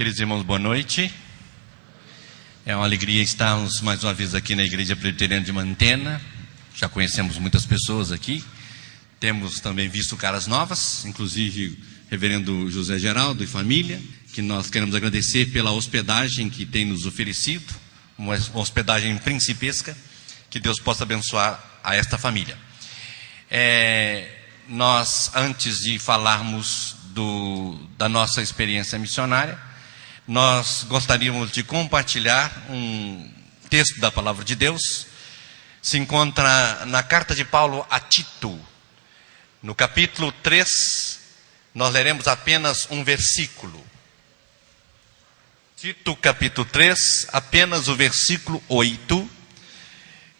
Queridos irmãos, boa noite. É uma alegria estarmos mais uma vez aqui na Igreja Presbiteriana de Mantena. Já conhecemos muitas pessoas aqui. Temos também visto caras novas, inclusive o reverendo José Geraldo e família, que nós queremos agradecer pela hospedagem que tem nos oferecido, uma hospedagem principesca. Que Deus possa abençoar a esta família. Nós, antes de falarmos da nossa experiência missionária, nós gostaríamos de compartilhar um texto da Palavra de Deus. Se encontra na carta de Paulo a Tito, no capítulo 3, nós leremos apenas um versículo. Tito, capítulo 3, apenas o versículo 8,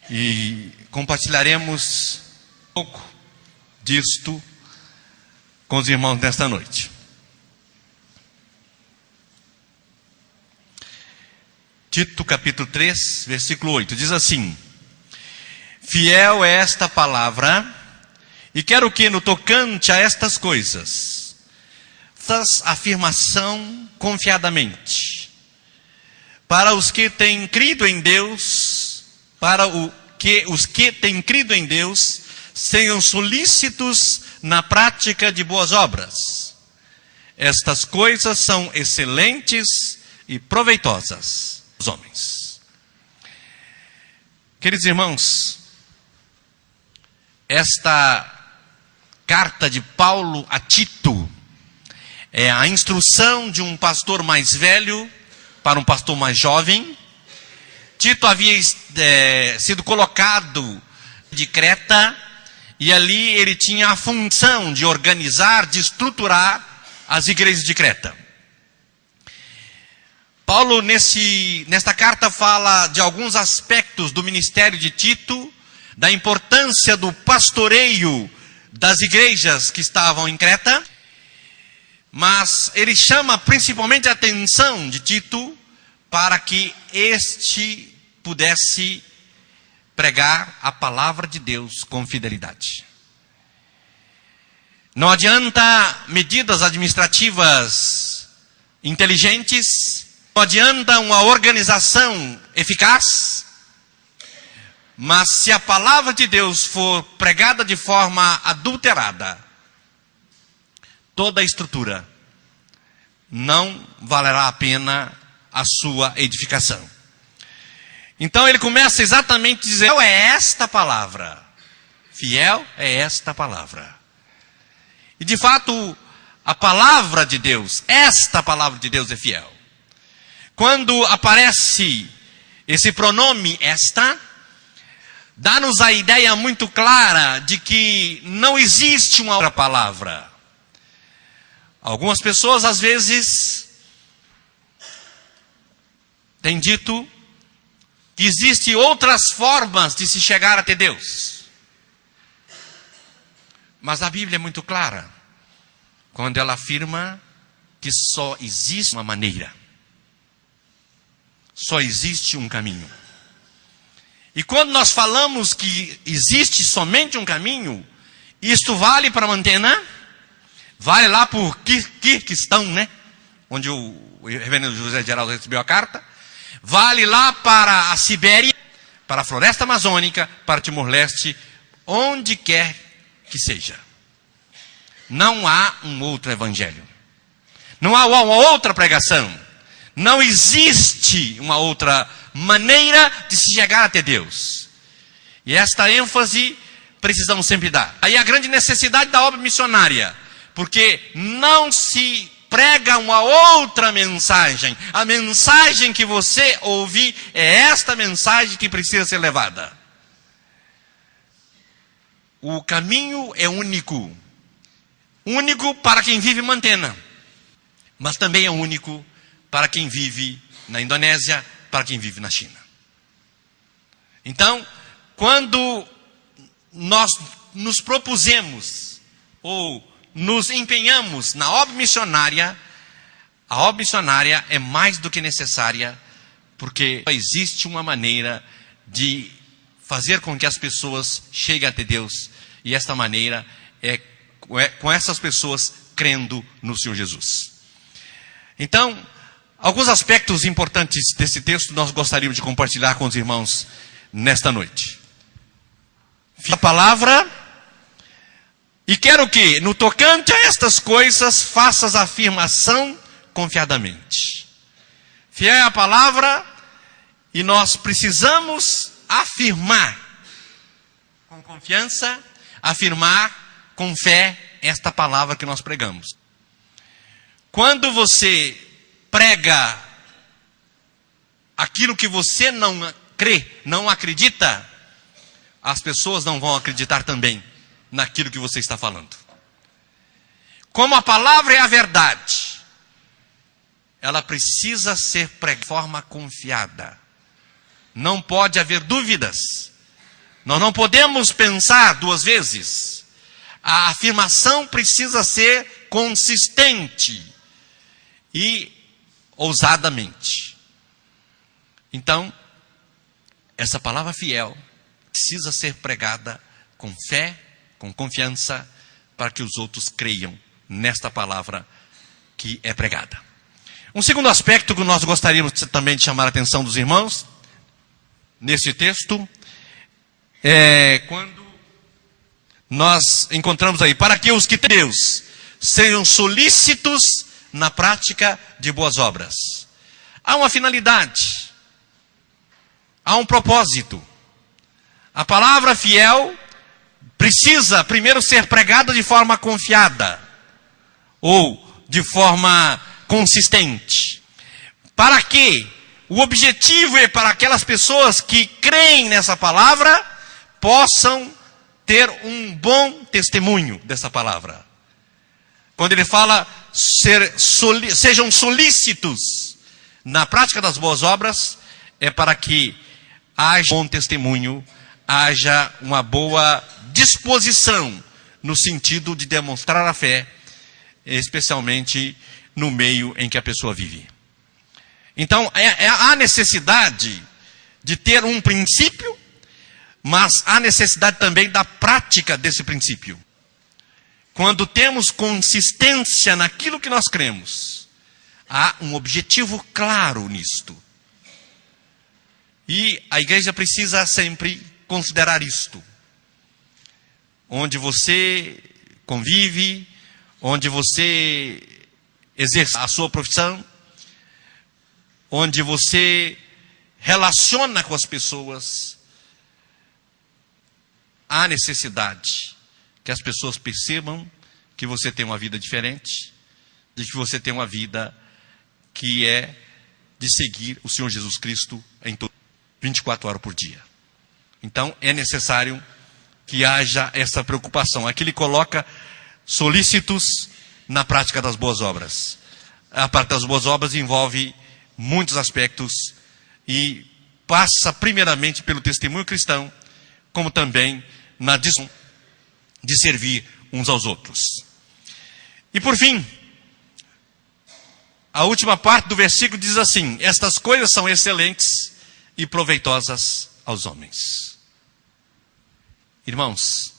e compartilharemos um pouco disto com os irmãos nesta noite. Tito capítulo 3, versículo 8, diz assim: fiel é esta palavra, e quero que no tocante a estas coisas, faças afirmação confiadamente, para os que têm crido em Deus, os que têm crido em Deus, sejam solícitos na prática de boas obras. Estas coisas são excelentes e proveitosas aos homens. Queridos irmãos, esta carta de Paulo a Tito é a instrução de um pastor mais velho para um pastor mais jovem. Tito havia sido colocado de Creta, e ali ele tinha a função de organizar, de estruturar as igrejas de Creta. Paulo, nesta carta, fala de alguns aspectos do ministério de Tito, da importância do pastoreio das igrejas que estavam em Creta, mas ele chama principalmente a atenção de Tito para que este pudesse pregar a palavra de Deus com fidelidade. Não adianta medidas administrativas inteligentes, não adianta uma organização eficaz, mas se a palavra de Deus for pregada de forma adulterada, toda a estrutura não valerá a pena a sua edificação. Então ele começa exatamente dizendo: fiel é esta palavra. Fiel é esta palavra. E de fato, a palavra de Deus, esta palavra de Deus é fiel. Quando aparece esse pronome esta, dá-nos a ideia muito clara de que não existe uma outra palavra. Algumas pessoas às vezes têm dito que existem outras formas de se chegar até Deus. Mas a Bíblia é muito clara quando ela afirma que só existe uma maneira. Só existe um caminho. E quando nós falamos que existe somente um caminho, isto vale para Mantena, vale lá por Kirguistão, né? Onde o reverendo José Geraldo recebeu a carta. Vale lá para a Sibéria, para a floresta amazônica, para Timor-Leste, onde quer que seja. Não há um outro evangelho. Não há uma outra pregação. Não existe uma outra maneira de se chegar até Deus. E esta ênfase precisamos sempre dar. Aí a grande necessidade da obra missionária, porque não se prega uma outra mensagem. A mensagem que você ouve é esta mensagem que precisa ser levada. O caminho é único. Único para quem vive em Mantena, mas também é único para quem vive na Indonésia, para quem vive na China. Então, quando nós nos propusemos ou nos empenhamos na obra missionária, a obra missionária é mais do que necessária, porque só existe uma maneira de fazer com que as pessoas cheguem até Deus, e esta maneira é com essas pessoas crendo no Senhor Jesus. Então, Alguns aspectos importantes desse texto nós gostaríamos de compartilhar com os irmãos nesta noite. A palavra, e quero que, no tocante a estas coisas, faças a afirmação confiadamente. Fiel é a palavra, e nós precisamos afirmar com confiança, afirmar com fé esta palavra que nós pregamos. Quando você prega aquilo que você não crê, não acredita, as pessoas não vão acreditar também naquilo que você está falando. Como a palavra é a verdade, ela precisa ser pregada de forma confiada. Não pode haver dúvidas. Nós não podemos pensar duas vezes. A afirmação precisa ser consistente e ousadamente. Então, essa palavra fiel precisa ser pregada com fé, com confiança, para que os outros creiam nesta palavra que é pregada. Um segundo aspecto que nós gostaríamos também de chamar a atenção dos irmãos, nesse texto, é quando nós encontramos aí, para que os que têm Deus sejam solícitos na prática de boas obras. Há uma finalidade, há um propósito. A palavra fiel precisa primeiro ser pregada de forma confiada, ou de forma consistente. Para que o objetivo é para aquelas pessoas que creem nessa palavra possam ter um bom testemunho dessa palavra. Quando ele fala sejam solícitos na prática das boas obras, é para que haja um bom testemunho, haja uma boa disposição no sentido de demonstrar a fé, especialmente no meio em que a pessoa vive. Então, há necessidade de ter um princípio, mas há necessidade também da prática desse princípio. Quando temos consistência naquilo que nós cremos, há um objetivo claro nisto. E a igreja precisa sempre considerar isto. Onde você convive, onde você exerce a sua profissão, onde você relaciona com as pessoas, há necessidade que as pessoas percebam que você tem uma vida diferente, de que você tem uma vida que é de seguir o Senhor Jesus Cristo em 24 horas por dia. Então, é necessário que haja essa preocupação. Aqui ele coloca solícitos na prática das boas obras. A prática das boas obras envolve muitos aspectos e passa primeiramente pelo testemunho cristão, como também na decisão de servir uns aos outros. E por fim, a última parte do versículo diz assim: estas coisas são excelentes e proveitosas aos homens. Irmãos,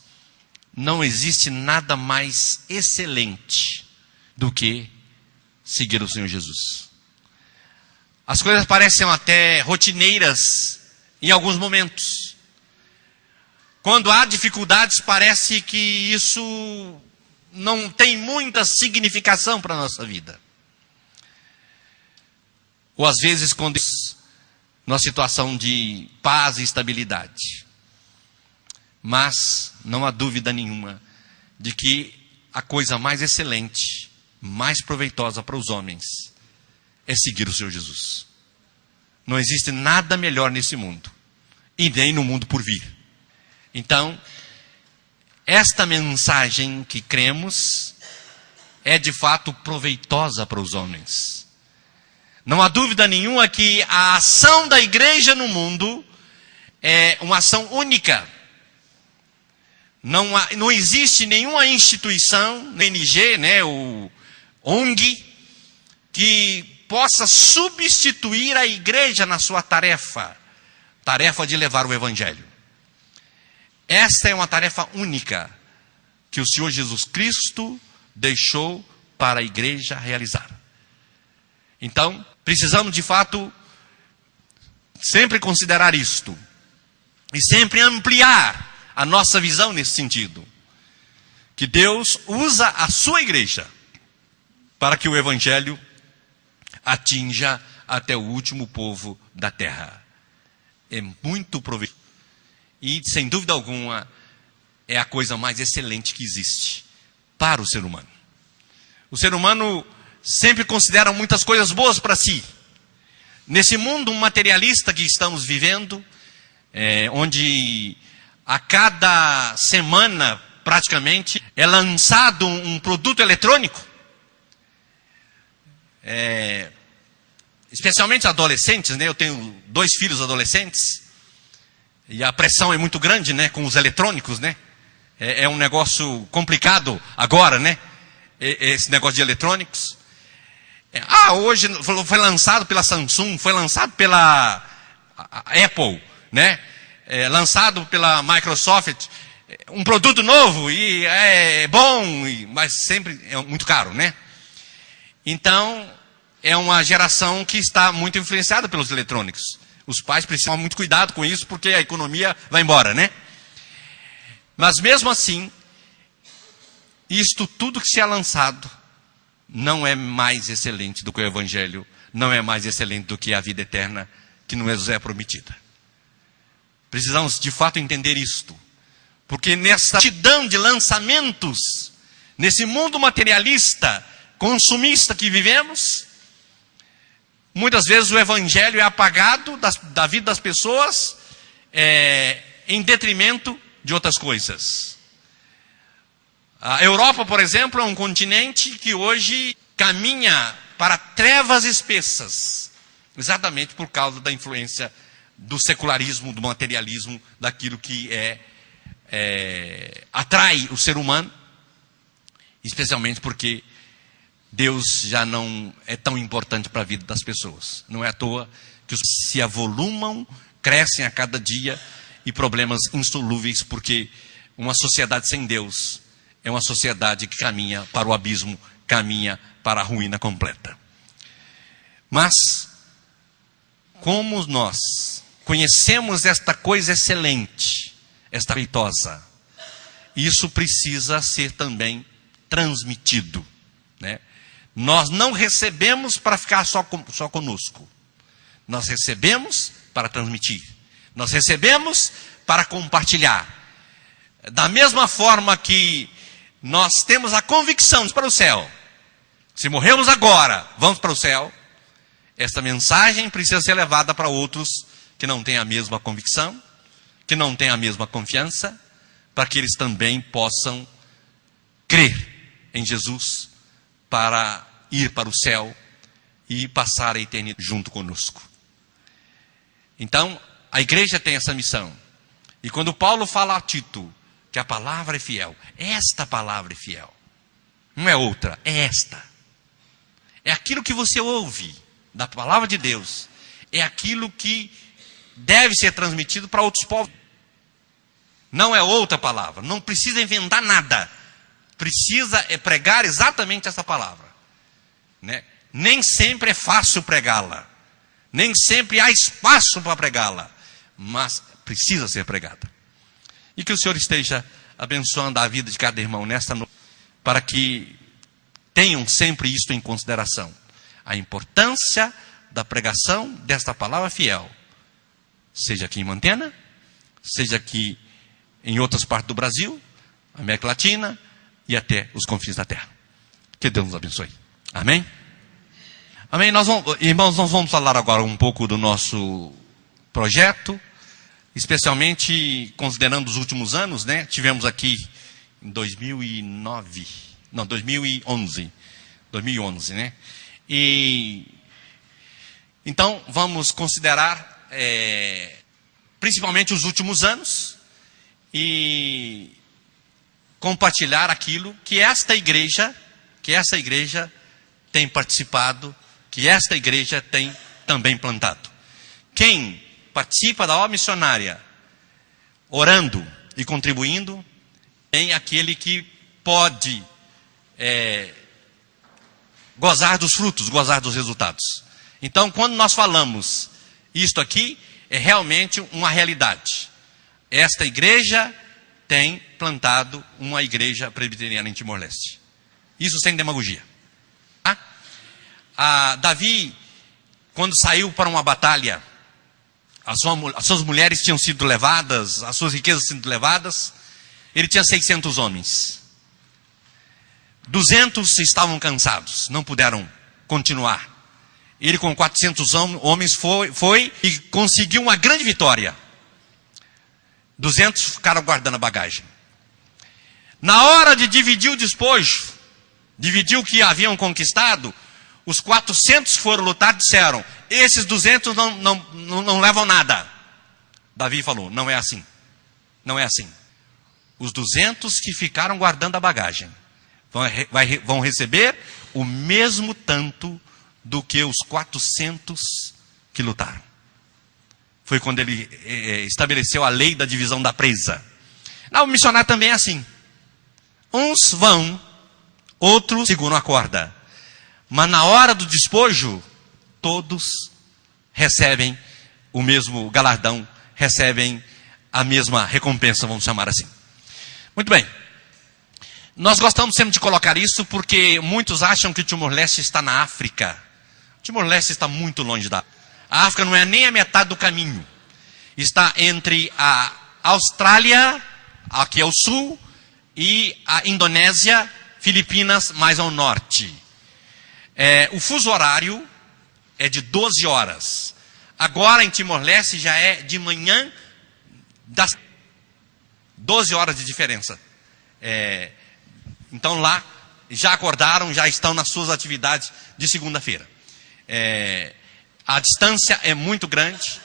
não existe nada mais excelente do que seguir o Senhor Jesus. As coisas parecem até rotineiras em alguns momentos. Quando há dificuldades, parece que isso não tem muita significação para a nossa vida. Ou às vezes, quando numa situação de paz e estabilidade. Mas não há dúvida nenhuma de que a coisa mais excelente, mais proveitosa para os homens é seguir o Senhor Jesus. Não existe nada melhor nesse mundo, e nem no mundo por vir. Então, esta mensagem que cremos é de fato proveitosa para os homens. Não há dúvida nenhuma que a ação da igreja no mundo é uma ação única. Não existe nenhuma instituição, ONG, o ONG, que possa substituir a igreja na sua tarefa de levar o evangelho. Esta é uma tarefa única que o Senhor Jesus Cristo deixou para a igreja realizar. Então, Precisamos, de fato, sempre considerar isto. E sempre ampliar a nossa visão nesse sentido. Que Deus usa a sua igreja para que o Evangelho atinja até o último povo da terra. É muito proveitoso. E, sem dúvida alguma, é a coisa mais excelente que existe para o ser humano. O ser humano sempre considera muitas coisas boas para si. Nesse mundo materialista que estamos vivendo, onde a cada semana, praticamente, é lançado um produto eletrônico, especialmente adolescentes, né? Eu tenho 2 filhos adolescentes, e a pressão é muito grande, né? Com os eletrônicos, né? É um negócio complicado agora, né? Esse negócio de eletrônicos. Hoje foi lançado pela Samsung, foi lançado pela Apple, né? Lançado pela Microsoft, um produto novo, e é bom, mas sempre é muito caro, né? Então, é uma geração que está muito influenciada pelos eletrônicos. Os pais precisam tomar muito cuidado com isso, porque a economia vai embora, né? Mas mesmo assim, isto tudo que se é lançado não é mais excelente do que o Evangelho, não é mais excelente do que a vida eterna que nos é prometida. Precisamos de fato entender isto, porque nessa multidão de lançamentos, nesse mundo materialista, consumista que vivemos, muitas vezes o Evangelho é apagado da vida das pessoas, em detrimento de outras coisas. A Europa, por exemplo, é um continente que hoje caminha para trevas espessas, exatamente por causa da influência do secularismo, do materialismo, daquilo que atrai o ser humano, especialmente porque Deus já não é tão importante para a vida das pessoas. Não é à toa que se avolumam, crescem a cada dia, e problemas insolúveis, porque uma sociedade sem Deus é uma sociedade que caminha para o abismo, caminha para a ruína completa. Mas, como nós conhecemos esta coisa excelente, esta feitosa, isso precisa ser também transmitido, né? Nós não recebemos para ficar só conosco. Nós recebemos para transmitir. Nós recebemos para compartilhar. Da mesma forma que nós temos a convicção de ir para o céu. Se morremos agora, vamos para o céu. Esta mensagem precisa ser levada para outros que não têm a mesma convicção, que não têm a mesma confiança, para que eles também possam crer em Jesus para ir para o céu e passar a eternidade junto conosco. Então, a igreja tem essa missão. E quando Paulo fala a Tito que a palavra é fiel, esta palavra é fiel, não é outra, é esta. É aquilo que você ouve da palavra de Deus, é aquilo que deve ser transmitido para outros povos. Não é outra palavra, não precisa inventar nada. Precisa pregar exatamente essa palavra, né? Nem sempre é fácil pregá-la, nem sempre há espaço para pregá-la, mas precisa ser pregada. E que o Senhor esteja abençoando a vida de cada irmão nesta noite, para que tenham sempre isto em consideração, a importância da pregação desta palavra fiel, seja aqui em Mantena, seja aqui em outras partes do Brasil, América Latina e até os confins da terra. Que Deus nos abençoe. Amém? Amém? Irmãos, nós vamos falar agora um pouco do nosso projeto, especialmente considerando os últimos anos, né? Tivemos aqui em 2011, né? E então vamos considerar principalmente os últimos anos e compartilhar aquilo que essa igreja tem participado, que esta igreja tem também plantado. Quem participa da obra missionária, orando e contribuindo, tem aquele que pode gozar dos frutos, gozar dos resultados. Então, quando nós falamos isto aqui, é realmente uma realidade. Esta igreja tem plantado uma igreja presbiteriana em Timor-Leste. Isso sem demagogia. Davi, quando saiu para uma batalha, as suas mulheres tinham sido levadas, as suas riquezas sido levadas, ele tinha 600 homens. 200 estavam cansados, não puderam continuar. Ele com 400 homens foi e conseguiu uma grande vitória. 200 ficaram guardando a bagagem. Na hora de dividir o despojo, dividir o que haviam conquistado, os 400 que foram lutar disseram, esses 200 não levam nada. Davi falou, não é assim. Não é assim. Os 200 que ficaram guardando a bagagem vão receber o mesmo tanto do que os 400 que lutaram. Foi quando ele estabeleceu a lei da divisão da presa. O missionário também é assim. Uns vão, outros seguram a corda. Mas na hora do despojo, todos recebem o mesmo galardão, recebem a mesma recompensa, vamos chamar assim. Muito bem. Nós gostamos sempre de colocar isso porque muitos acham que o Timor-Leste está na África. O Timor-Leste está muito longe da África. A África não é nem a metade do caminho. Está entre a Austrália, aqui ao sul, e a Indonésia, Filipinas, mais ao norte. O fuso horário é de 12 horas. Agora em Timor-Leste já é de manhã, 12 horas de diferença. Então lá já acordaram, já estão nas suas atividades de segunda-feira. A distância é muito grande.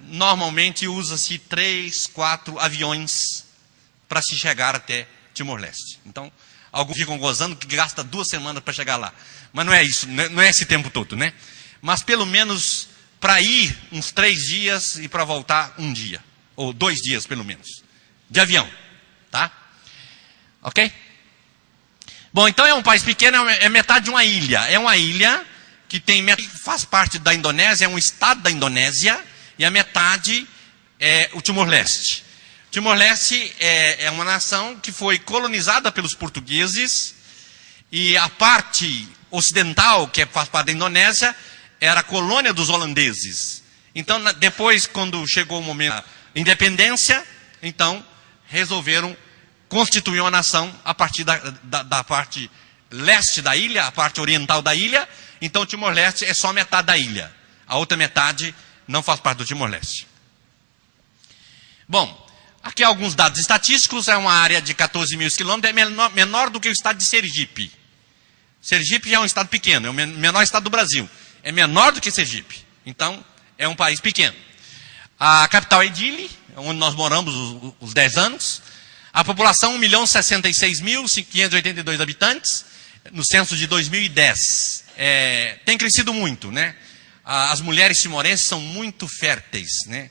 Normalmente usa-se 3, 4 aviões para se chegar até Timor-Leste. Então, alguns ficam gozando que gasta 2 semanas para chegar lá. Mas não é isso, não é esse tempo todo, né? Mas pelo menos para ir uns 3 dias e para voltar 1 dia. Ou 2 dias pelo menos. De avião, tá? Ok? Bom, então é um país pequeno, é metade de uma ilha. É uma ilha que faz parte da Indonésia, é um estado da Indonésia, e a metade é o Timor-Leste. Timor-Leste é uma nação que foi colonizada pelos portugueses, e a parte ocidental, que faz parte da Indonésia, era a colônia dos holandeses. Então, depois, quando chegou o momento da independência, então, resolveram constituir uma nação a partir da parte leste da ilha, a parte oriental da ilha. Então, Timor-Leste é só metade da ilha. A outra metade não faz parte do Timor-Leste. Bom, aqui alguns dados estatísticos. É uma área de 14 mil quilômetros, é menor do que o estado de Sergipe. Sergipe já é um estado pequeno, é o menor estado do Brasil. É menor do que Sergipe. Então, é um país pequeno. A capital é Dili, onde nós moramos os 10 anos. A população, 1.066.582 habitantes, no censo de 2010. Tem crescido muito, né? As mulheres timorenses são muito férteis, né?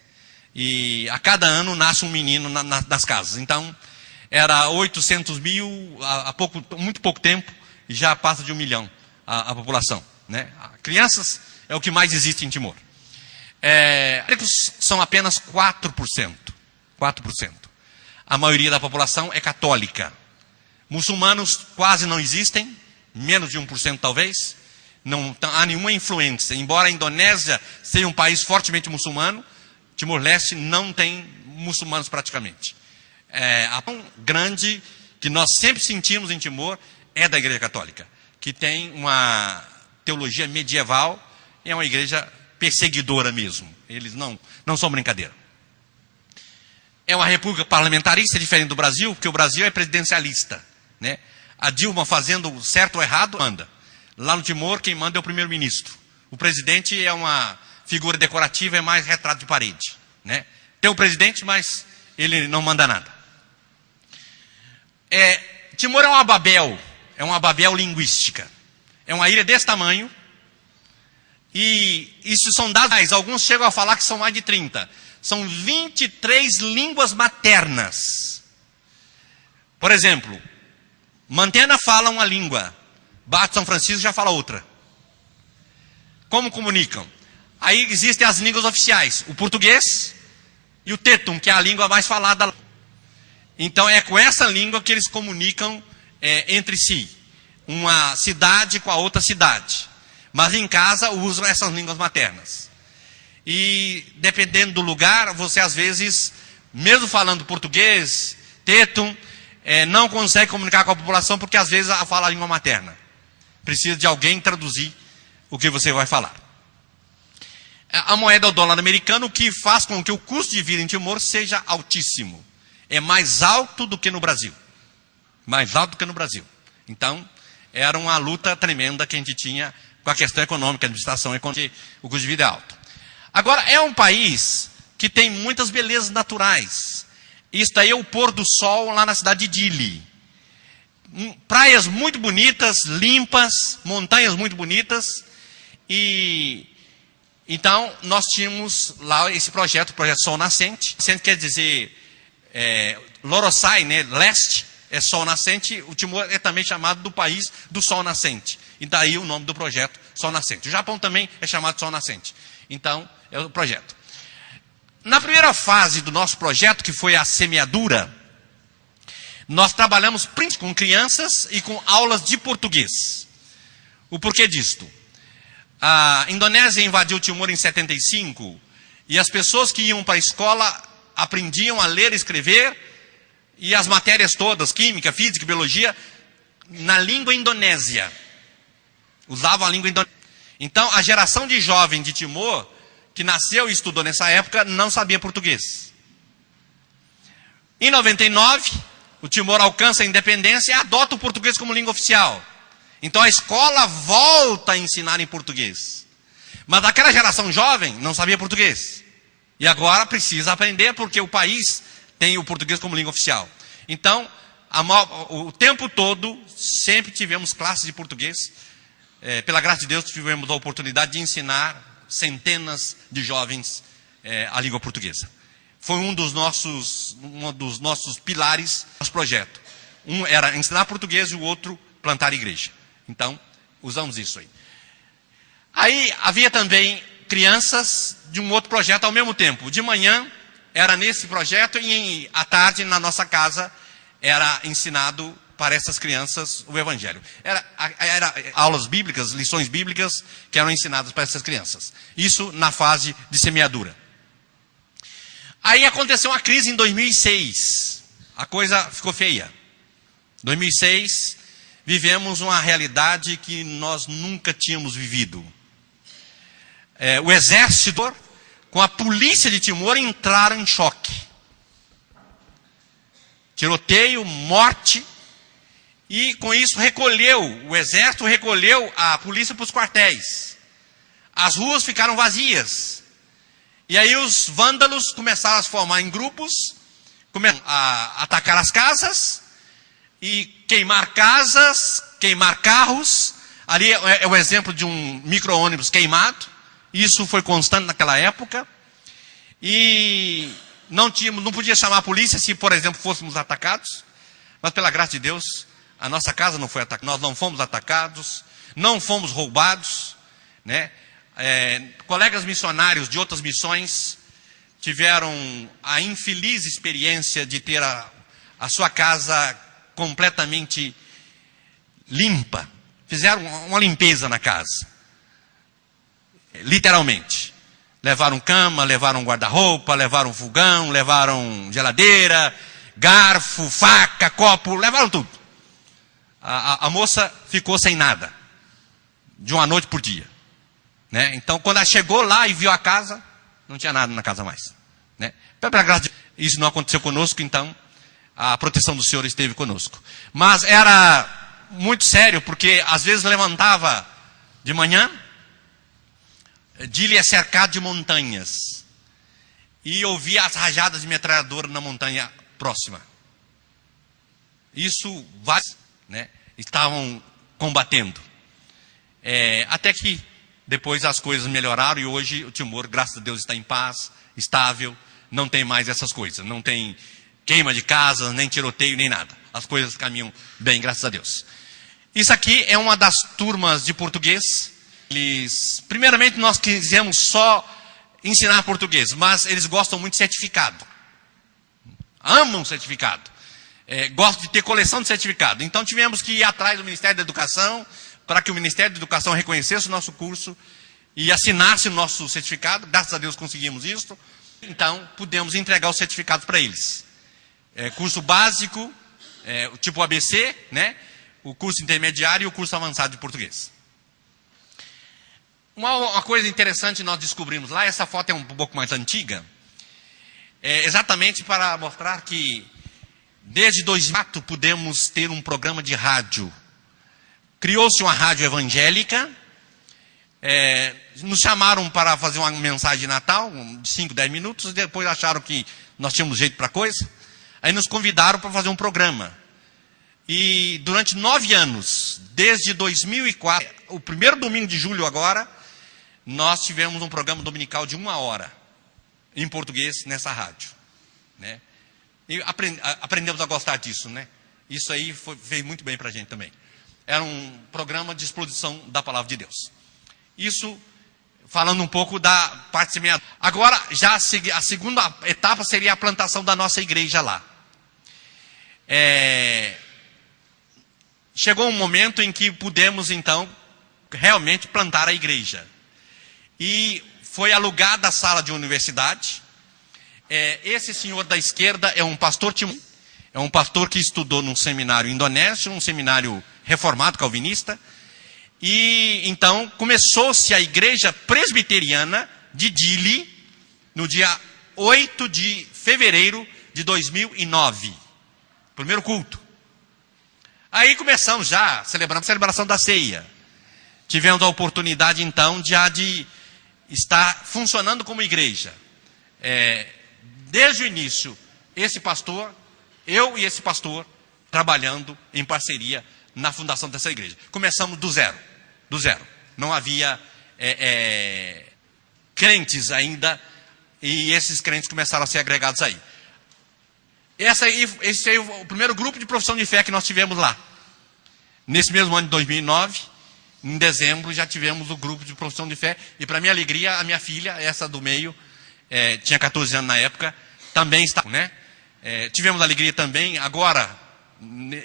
E a cada ano nasce um menino nas casas. Então, era 800 mil, há muito pouco tempo, e já passa de 1 milhão a população, né? Crianças é o que mais existe em Timor. São apenas 4%. 4%. A maioria da população é católica. Muçulmanos quase não existem, menos de 1% talvez. Não há nenhuma influência. Embora a Indonésia seja um país fortemente muçulmano, Timor-Leste não tem muçulmanos praticamente. A tão grande que nós sempre sentimos em Timor é da Igreja Católica, que tem uma teologia medieval, é uma igreja perseguidora mesmo. Eles não são brincadeira. É uma república parlamentarista, diferente do Brasil, porque o Brasil é presidencialista, né? A Dilma fazendo certo ou errado, manda. Lá no Timor, quem manda é o primeiro-ministro. O presidente é uma figura decorativa, é mais retrato de parede, né? Tem o presidente, mas ele não manda nada. Timor é uma Babel linguística. É uma ilha desse tamanho, e isso são dados, alguns chegam a falar que são mais de 30. São 23 línguas maternas. Por exemplo, Mantena fala uma língua, Bato São Francisco já fala outra. Como comunicam? Aí existem as línguas oficiais, o português e o tetum, que é a língua mais falada. Então é com essa língua que eles comunicam entre si, uma cidade com a outra cidade. Mas em casa usam essas línguas maternas. E dependendo do lugar, você às vezes, mesmo falando português, tetum, não consegue comunicar com a população porque às vezes fala a língua materna. Precisa de alguém traduzir o que você vai falar. A moeda é o dólar americano, o que faz com que o custo de vida em Timor seja altíssimo. É mais alto do que no Brasil. Mais alto do que no Brasil. Então, era uma luta tremenda que a gente tinha com a questão econômica, a administração econômica, o custo de vida é alto. Agora, é um país que tem muitas belezas naturais. Isso daí é o pôr do sol lá na cidade de Dili. Praias muito bonitas, limpas, montanhas muito bonitas. E então, nós tínhamos lá esse projeto, o projeto Sol Nascente. Nascente quer dizer, Loroçai, né, leste, é Sol Nascente. O Timor é também chamado do país do Sol Nascente. E daí o nome do projeto, Sol Nascente. O Japão também é chamado de Sol Nascente. Então, é o projeto. Na primeira fase do nosso projeto, que foi a semeadura, nós trabalhamos principalmente com crianças e com aulas de português. O porquê disto? A Indonésia invadiu o Timor em 75 e as pessoas que iam para a escola aprendiam a ler e escrever e as matérias todas, química, física, biologia, na língua indonésia. Usavam a língua indonésia. Então, a geração de jovem de Timor, que nasceu e estudou nessa época, não sabia português. Em 99, o Timor alcança a independência e adota o português como língua oficial. Então a escola volta a ensinar em português. Mas aquela geração jovem não sabia português. E agora precisa aprender porque o país tem o português como língua oficial. Então, o tempo todo, sempre tivemos classes de português. Pela graça de Deus, tivemos a oportunidade de ensinar centenas de jovens a língua portuguesa. Foi um dos nossos pilares do nosso projeto. Um era ensinar português e o outro plantar igreja. Então, usamos isso aí. Aí havia também crianças de um outro projeto ao mesmo tempo. De manhã era nesse projeto e à tarde na nossa casa era ensinado para essas crianças o Evangelho. Era aulas bíblicas, lições bíblicas que eram ensinadas para essas crianças. Isso na fase de semeadura. Aí aconteceu uma crise em 2006. A coisa ficou feia. 2006, vivemos uma realidade que nós nunca tínhamos vivido. O exército com a polícia de Timor entraram em choque. Tiroteio, morte, e com isso o exército recolheu a polícia para os quartéis. As ruas ficaram vazias. E aí os vândalos começaram a se formar em grupos, começaram a atacar as casas, e queimar casas, queimar carros. Ali é o exemplo de um micro-ônibus queimado. Isso foi constante naquela época. E não podia chamar a polícia se, por exemplo, fôssemos atacados. Mas pela graça de Deus, a nossa casa não foi atacada. Nós não fomos atacados, não fomos roubados, né? Colegas missionários de outras missões tiveram a infeliz experiência de ter a sua casa completamente limpa. Fizeram uma limpeza na casa. Literalmente. Levaram cama, levaram guarda-roupa, levaram fogão, levaram geladeira, garfo, faca, copo, levaram tudo. A moça ficou sem nada. De uma noite por dia. Né? Então, quando ela chegou lá e viu a casa, não tinha nada na casa mais. Né? Pela graça de Deus, isso não aconteceu conosco, então a proteção do Senhor esteve conosco. Mas era muito sério, porque às vezes levantava de manhã, Dili é cercado de montanhas, e ouvia as rajadas de metralhadora na montanha próxima. Isso, vários, né, estavam combatendo. Até que depois as coisas melhoraram e hoje o Timor, graças a Deus, está em paz, estável, não tem mais essas coisas, não tem queima de casas, nem tiroteio, nem nada. As coisas caminham bem, graças a Deus. Isso aqui é uma das turmas de português Primeiramente, nós quisemos só ensinar português, mas eles gostam muito de certificado. Amam certificado. Gostam de ter coleção de certificado. Então, tivemos que ir atrás do Ministério da Educação, para que o Ministério da Educação reconhecesse o nosso curso e assinasse o nosso certificado. Graças a Deus conseguimos isso. Então, pudemos entregar o certificado para eles. Curso básico, tipo ABC, né? O curso intermediário e o curso avançado de português. Uma coisa interessante nós descobrimos lá, essa foto é um pouco mais antiga, exatamente para mostrar que desde 2004 pudemos ter um programa de rádio. Criou-se uma rádio evangélica, nos chamaram para fazer uma mensagem de Natal, de 5, 10 minutos, depois acharam que nós tínhamos jeito para coisa, aí nos convidaram para fazer um programa. E durante 9 anos, desde 2004, o primeiro domingo de julho agora, nós tivemos um programa dominical de 1 hora, em português, nessa rádio. Né? E aprendemos a gostar disso, né? Isso aí fez muito bem para a gente também. Era um programa de exposição da palavra de Deus. Isso, falando um pouco da parte semeadora. Agora, já a segunda etapa seria a plantação da nossa igreja lá. Chegou um momento em que pudemos, então, realmente plantar a igreja. E foi alugada a sala de universidade. Esse senhor da esquerda é um pastor Timóteo. É um pastor que estudou num seminário indonésio, um seminário reformado, calvinista. E então começou-se a igreja presbiteriana de Dili no dia 8 de fevereiro de 2009. Primeiro culto. Aí começamos já, celebrando a celebração da ceia. Tivemos a oportunidade então de estar funcionando como igreja. Desde o início, eu e esse pastor, trabalhando em parceria na fundação dessa igreja. Começamos do zero. Não havia crentes ainda, e esses crentes começaram a ser agregados aí. Esse aí é o primeiro grupo de profissão de fé que nós tivemos lá. Nesse mesmo ano de 2009, em dezembro, já tivemos o grupo de profissão de fé. E para minha alegria, a minha filha, essa do meio, tinha 14 anos na época, também está, né? Tivemos alegria também, agora,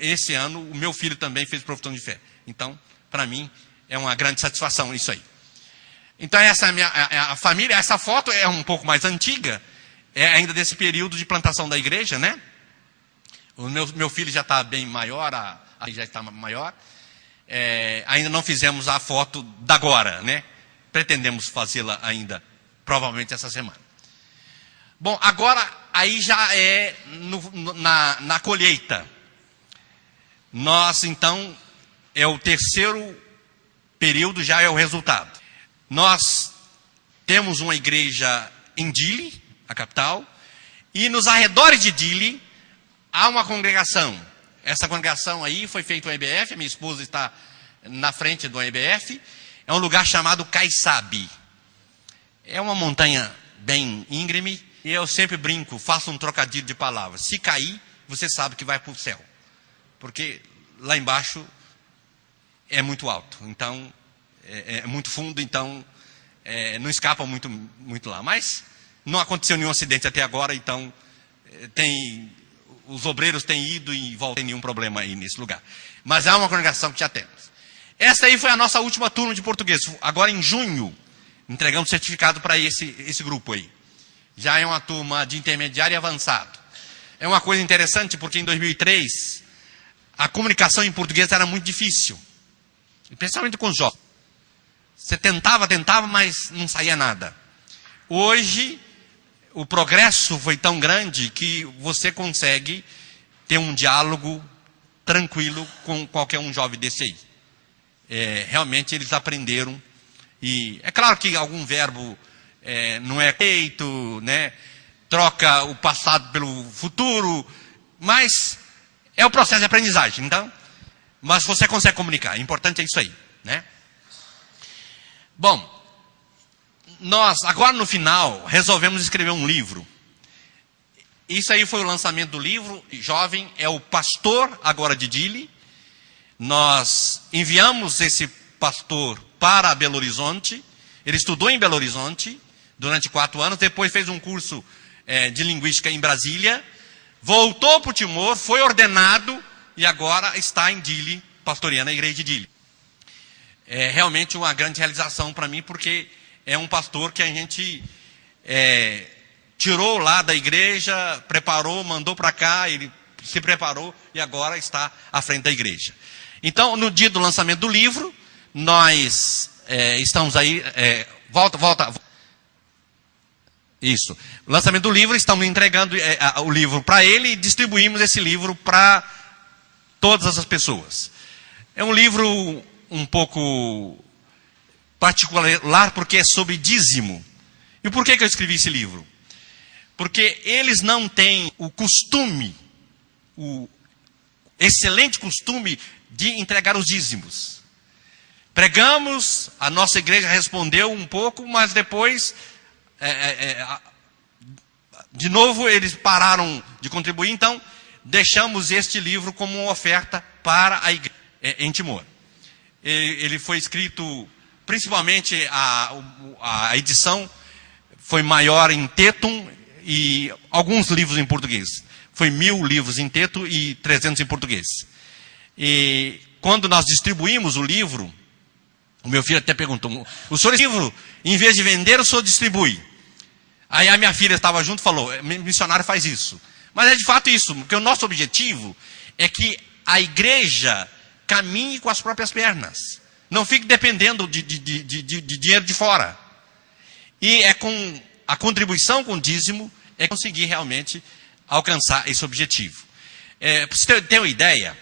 esse ano, o meu filho também fez profissão de fé. Então, para mim, é uma grande satisfação isso aí. Então, essa é a família. Essa foto é um pouco mais antiga, ainda desse período de plantação da igreja, né? O meu filho já está bem maior, já está maior. Ainda não fizemos a foto da agora, né? Pretendemos fazê-la ainda, provavelmente essa semana. Bom, agora aí já é na colheita. Nós, então, é o terceiro período, já é o resultado. Nós temos uma igreja em Dili, a capital, e nos arredores de Dili há uma congregação. Essa congregação aí foi feita no EBF, a minha esposa está na frente do EBF. É um lugar chamado Caiçabe. É uma montanha bem íngreme, e eu sempre brinco, faço um trocadilho de palavras. Se cair, você sabe que vai para o céu. Porque lá embaixo é muito alto, então é muito fundo, então não escapa muito lá. Mas não aconteceu nenhum acidente até agora, então os obreiros têm ido e voltam sem nenhum problema aí nesse lugar. Mas há uma congregação que já temos. Essa aí foi a nossa última turma de português. Agora em junho, entregamos certificado para esse grupo aí. Já é uma turma de intermediário e avançado. É uma coisa interessante porque em 2003, a comunicação em português era muito difícil. Especialmente com os jovens. Você tentava, mas não saía nada. Hoje, o progresso foi tão grande que você consegue ter um diálogo tranquilo com qualquer um jovem desse aí. Realmente eles aprenderam. E é claro que algum verbo não é feito, né? Troca o passado pelo futuro, mas é o processo de aprendizagem. Então, mas você consegue comunicar. O importante é isso aí, né? Bom, nós agora no final resolvemos escrever um livro. Isso aí foi o lançamento do livro. Jovem é o pastor agora de Dili. Nós enviamos esse pastor para Belo Horizonte. Ele estudou em Belo Horizonte durante 4 anos, depois fez um curso de linguística em Brasília, voltou para o Timor, foi ordenado e agora está em Dili, pastoreando a igreja de Dili. É realmente uma grande realização para mim, porque é um pastor que a gente tirou lá da igreja, preparou, mandou para cá, ele se preparou e agora está à frente da igreja. Então, no dia do lançamento do livro, nós estamos aí, volta. Isso. O lançamento do livro, estamos entregando o livro para ele e distribuímos esse livro para todas as pessoas. É um livro um pouco particular porque é sobre dízimo. E por que eu escrevi esse livro? Porque eles não têm o costume, o excelente costume de entregar os dízimos. Pregamos, a nossa igreja respondeu um pouco, mas depois, de novo, eles pararam de contribuir. Então, deixamos este livro como uma oferta para a igreja em Timor. Ele foi escrito, principalmente a edição foi maior em Tetum e alguns livros em português. Foi 1000 livros em Teto e 300 em português. E quando nós distribuímos o livro, o meu filho até perguntou, o senhor livro, em vez de vender, o senhor distribui? Aí a minha filha estava junto e falou, missionário faz isso. Mas é de fato isso, porque o nosso objetivo é que a igreja caminhe com as próprias pernas. Não fique dependendo de dinheiro de fora. E é com a contribuição com o dízimo, é conseguir realmente alcançar esse objetivo. Para você ter uma ideia,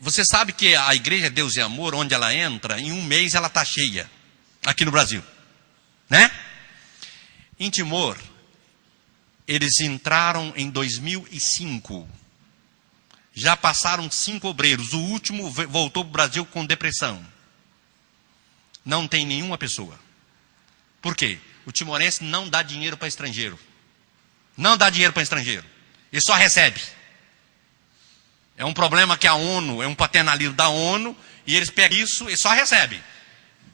você sabe que a igreja Deus e Amor, onde ela entra, em um mês ela está cheia, aqui no Brasil. Né? Em Timor, eles entraram em 2005. Já passaram 5 obreiros. O último voltou para o Brasil com depressão. Não tem nenhuma pessoa. Por quê? O timorense não dá dinheiro para estrangeiro. Não dá dinheiro para estrangeiro. Ele só recebe. É um problema que a ONU, é um paternalismo da ONU, e eles pegam isso e só recebem.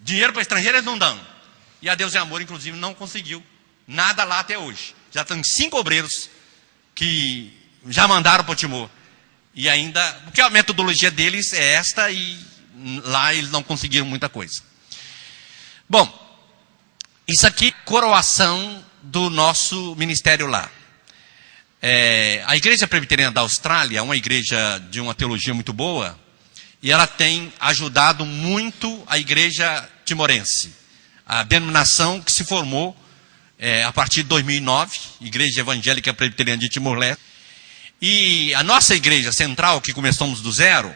Dinheiro para estrangeiro eles não dão. E a Deus e Amor, inclusive, não conseguiu nada lá até hoje. Já tem 5 obreiros que já mandaram para o Timor. E ainda, porque a metodologia deles é esta e lá eles não conseguiram muita coisa. Bom, isso aqui é coroação do nosso ministério lá. A Igreja Presbiteriana da Austrália é uma igreja de uma teologia muito boa e ela tem ajudado muito a igreja timorense. A denominação que se formou a partir de 2009, Igreja Evangélica Presbiteriana de Timor-Leste. E a nossa igreja central, que começamos do zero,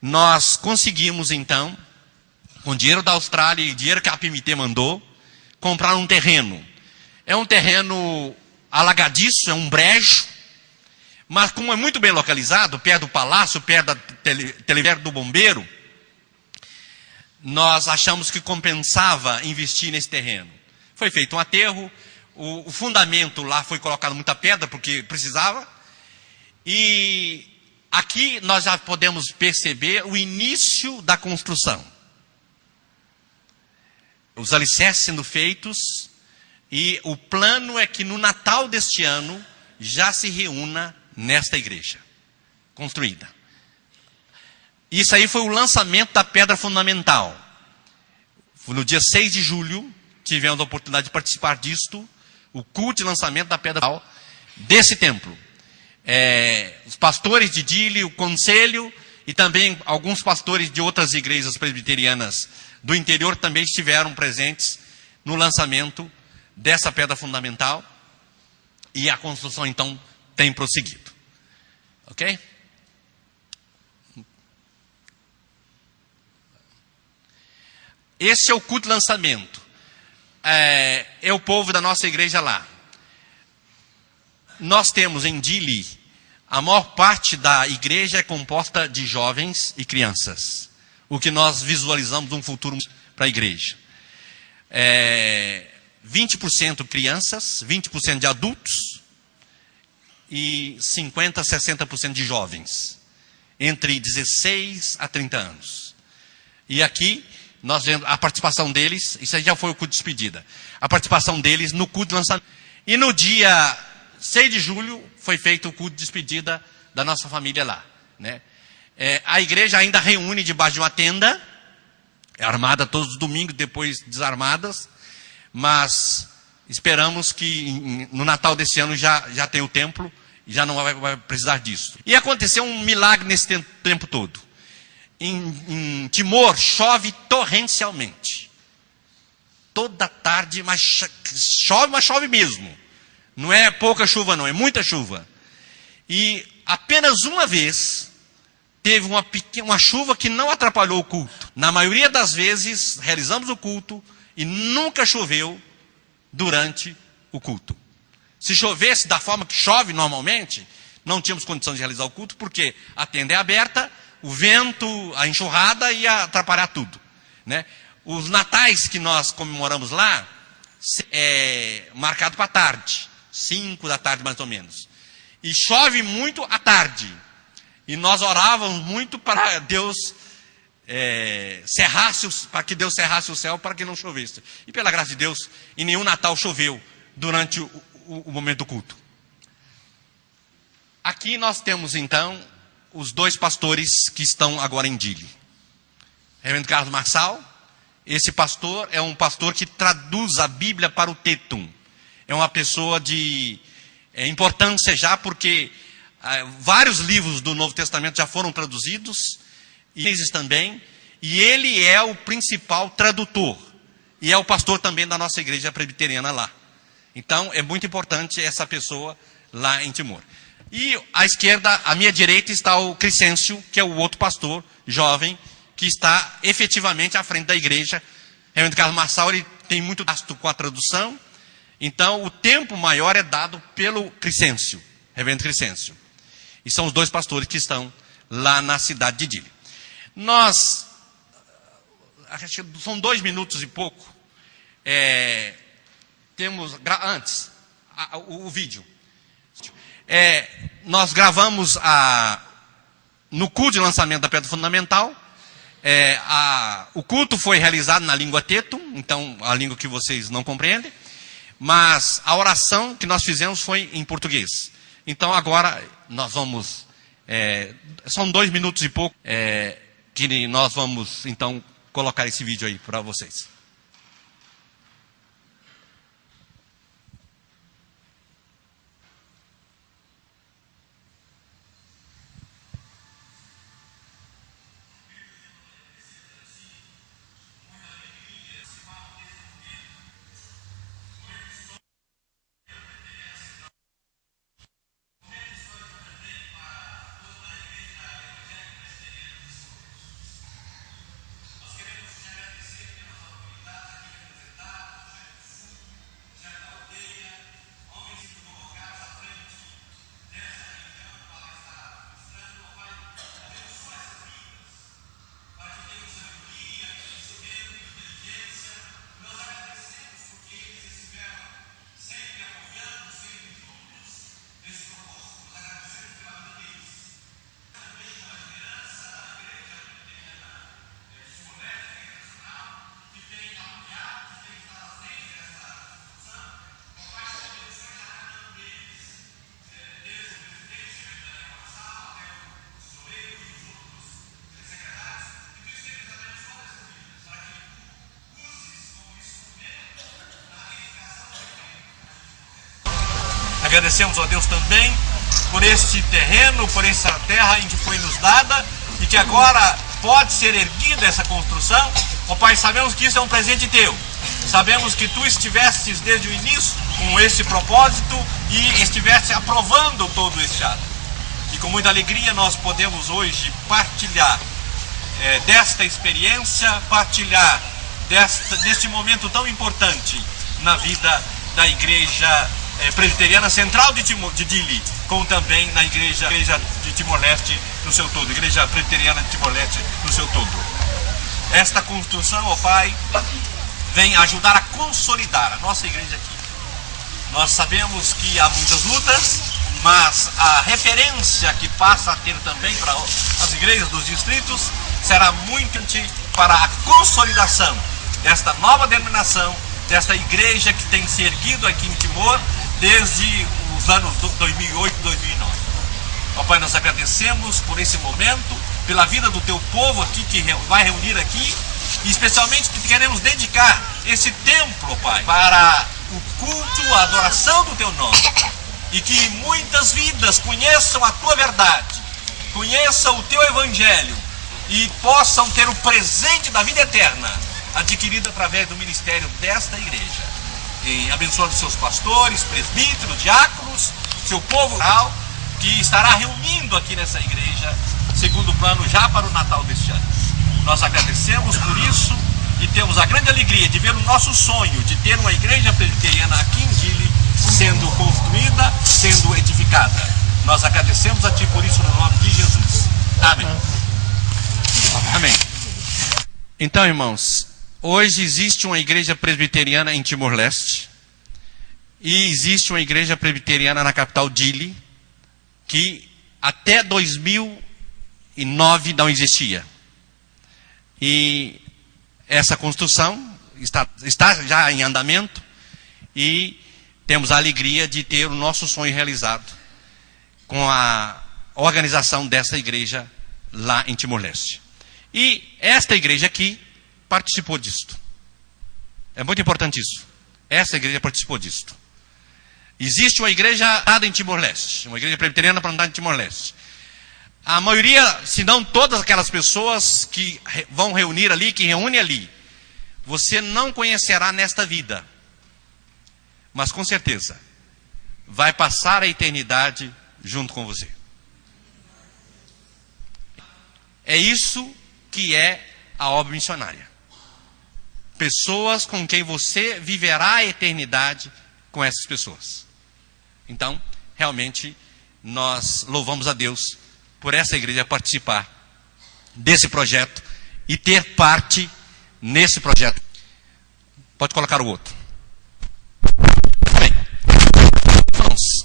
nós conseguimos então, com dinheiro da Austrália e dinheiro que a PMT mandou, comprar um terreno. É um terreno alagadiço, é um brejo, mas como é muito bem localizado, perto do palácio, perto da televisão do bombeiro, nós achamos que compensava investir nesse terreno. Foi feito um aterro, o fundamento lá foi colocado muita pedra, porque precisava. E aqui nós já podemos perceber o início da construção. Os alicerces sendo feitos, e o plano é que no Natal deste ano já se reúna nesta igreja construída. Isso aí foi o lançamento da pedra fundamental. No dia 6 de julho, tivemos a oportunidade de participar disto, o culto de lançamento da pedra fundamental desse templo. Os pastores de Dili, o conselho e também alguns pastores de outras igrejas presbiterianas do interior também estiveram presentes no lançamento dessa pedra fundamental e a construção então tem prosseguido. Ok? Esse é o culto de lançamento. É o povo da nossa igreja lá. Nós temos em Dili, a maior parte da igreja é composta de jovens e crianças. O que nós visualizamos um futuro para a igreja. 20% crianças, 20% de adultos e 50%, 60% de jovens. entre 16 a 30 anos. E aqui, nós vemos a participação deles, isso aí já foi o culto de despedida, a participação deles no culto de lançamento. E no dia 6 de julho, foi feito o culto de despedida da nossa família lá, né? A igreja ainda reúne debaixo de uma tenda, é armada todos os domingos, depois desarmadas, mas esperamos que no Natal desse ano já tenha o templo, e já não vai precisar disso. E aconteceu um milagre nesse tempo todo. Em Timor, chove torrencialmente. Toda tarde, mas chove mesmo. Não é pouca chuva não, é muita chuva. E apenas uma vez teve uma chuva que não atrapalhou o culto. Na maioria das vezes, realizamos o culto e nunca choveu durante o culto. Se chovesse da forma que chove normalmente, não tínhamos condição de realizar o culto, porque a tenda é aberta, o vento, a enxurrada ia atrapalhar tudo, né? Os natais que nós comemoramos lá, é marcado para tarde, 5 da tarde mais ou menos. E chove muito à tarde. E nós orávamos muito para Deus para que Deus cerrasse o céu para que não chovesse. E pela graça de Deus, em nenhum Natal choveu durante o momento do culto. Aqui nós temos então os dois pastores que estão agora em Dili. Reverendo Carlos Marçal, esse pastor é um pastor que traduz a Bíblia para o Tetum. É uma pessoa de importância já, porque vários livros do Novo Testamento já foram traduzidos, e eles também, e ele é o principal tradutor, e é o pastor também da nossa igreja presbiteriana lá. Então, é muito importante essa pessoa lá em Timor. E à esquerda, à minha direita, está o Crescêncio, que é o outro pastor jovem, que está efetivamente à frente da igreja. O Reverendo Carlos Marçal, ele tem muito gasto com a tradução, então o tempo maior é dado pelo Crescêncio, Reverendo Crescêncio. E são os dois pastores que estão lá na cidade de Dili. Nós, são 2 minutos e pouco, temos, antes, o vídeo. Nós gravamos no culto de lançamento da Pedra Fundamental. O culto foi realizado na língua Tetum, então a língua que vocês não compreendem, mas a oração que nós fizemos foi em português. Então agora nós vamos, são 2 minutos e pouco, que nós vamos então colocar esse vídeo aí para vocês. Agradecemos a Deus também por este terreno, por essa terra em que foi nos dada e que agora pode ser erguida essa construção. Ó Pai, sabemos que isso é um presente teu. Sabemos que tu estivestes desde o início com esse propósito e estiveste aprovando todo este ato. E com muita alegria nós podemos hoje partilhar desta experiência, partilhar deste momento tão importante na vida da igreja presbiteriana central de Dili, como também na igreja de Timor-Leste no seu todo, igreja presbiteriana de Timor-Leste no seu todo. Esta construção, ó Pai, vem ajudar a consolidar a nossa igreja aqui. Nós sabemos que há muitas lutas, mas a referência que passa a ter também para as igrejas dos distritos será muito útil para a consolidação desta nova denominação, desta igreja que tem se erguido aqui em Timor desde os anos 2008 e 2009. Ó Pai, nós agradecemos por esse momento, pela vida do teu povo aqui que vai reunir aqui, e especialmente que queremos dedicar esse templo, ó Pai, para o culto, a adoração do teu nome, e que muitas vidas conheçam a tua verdade, conheçam o teu evangelho e possam ter o presente da vida eterna adquirido através do ministério desta igreja. E abençoando seus pastores, presbíteros, diáconos, seu povo rural, que estará reunindo aqui nessa igreja, segundo o plano já para o Natal deste ano. Nós agradecemos por isso e temos a grande alegria de ver o nosso sonho de ter uma igreja presbiteriana aqui em Dili sendo construída, sendo edificada. Nós agradecemos a Ti por isso no nome de Jesus. Amém. Amém. Então, irmãos, hoje existe uma igreja presbiteriana em Timor-Leste e existe uma igreja presbiteriana na capital Dili que até 2009 não existia. E essa construção está já em andamento e temos a alegria de ter o nosso sonho realizado com a organização dessa igreja lá em Timor-Leste. E esta igreja aqui participou disto. É muito importante isso. Essa igreja participou disto. Existe uma igreja plantada em Timor-Leste, uma igreja presbiteriana plantada em Timor-Leste. A maioria, se não todas aquelas pessoas que vão reunir ali, que reúnem ali, você não conhecerá nesta vida. Mas com certeza, vai passar a eternidade junto com você. É isso que é a obra missionária. Pessoas com quem você viverá a eternidade com essas pessoas. Então, realmente, nós louvamos a Deus por essa igreja participar desse projeto e ter parte nesse projeto. Pode colocar o outro. Bem, irmãos,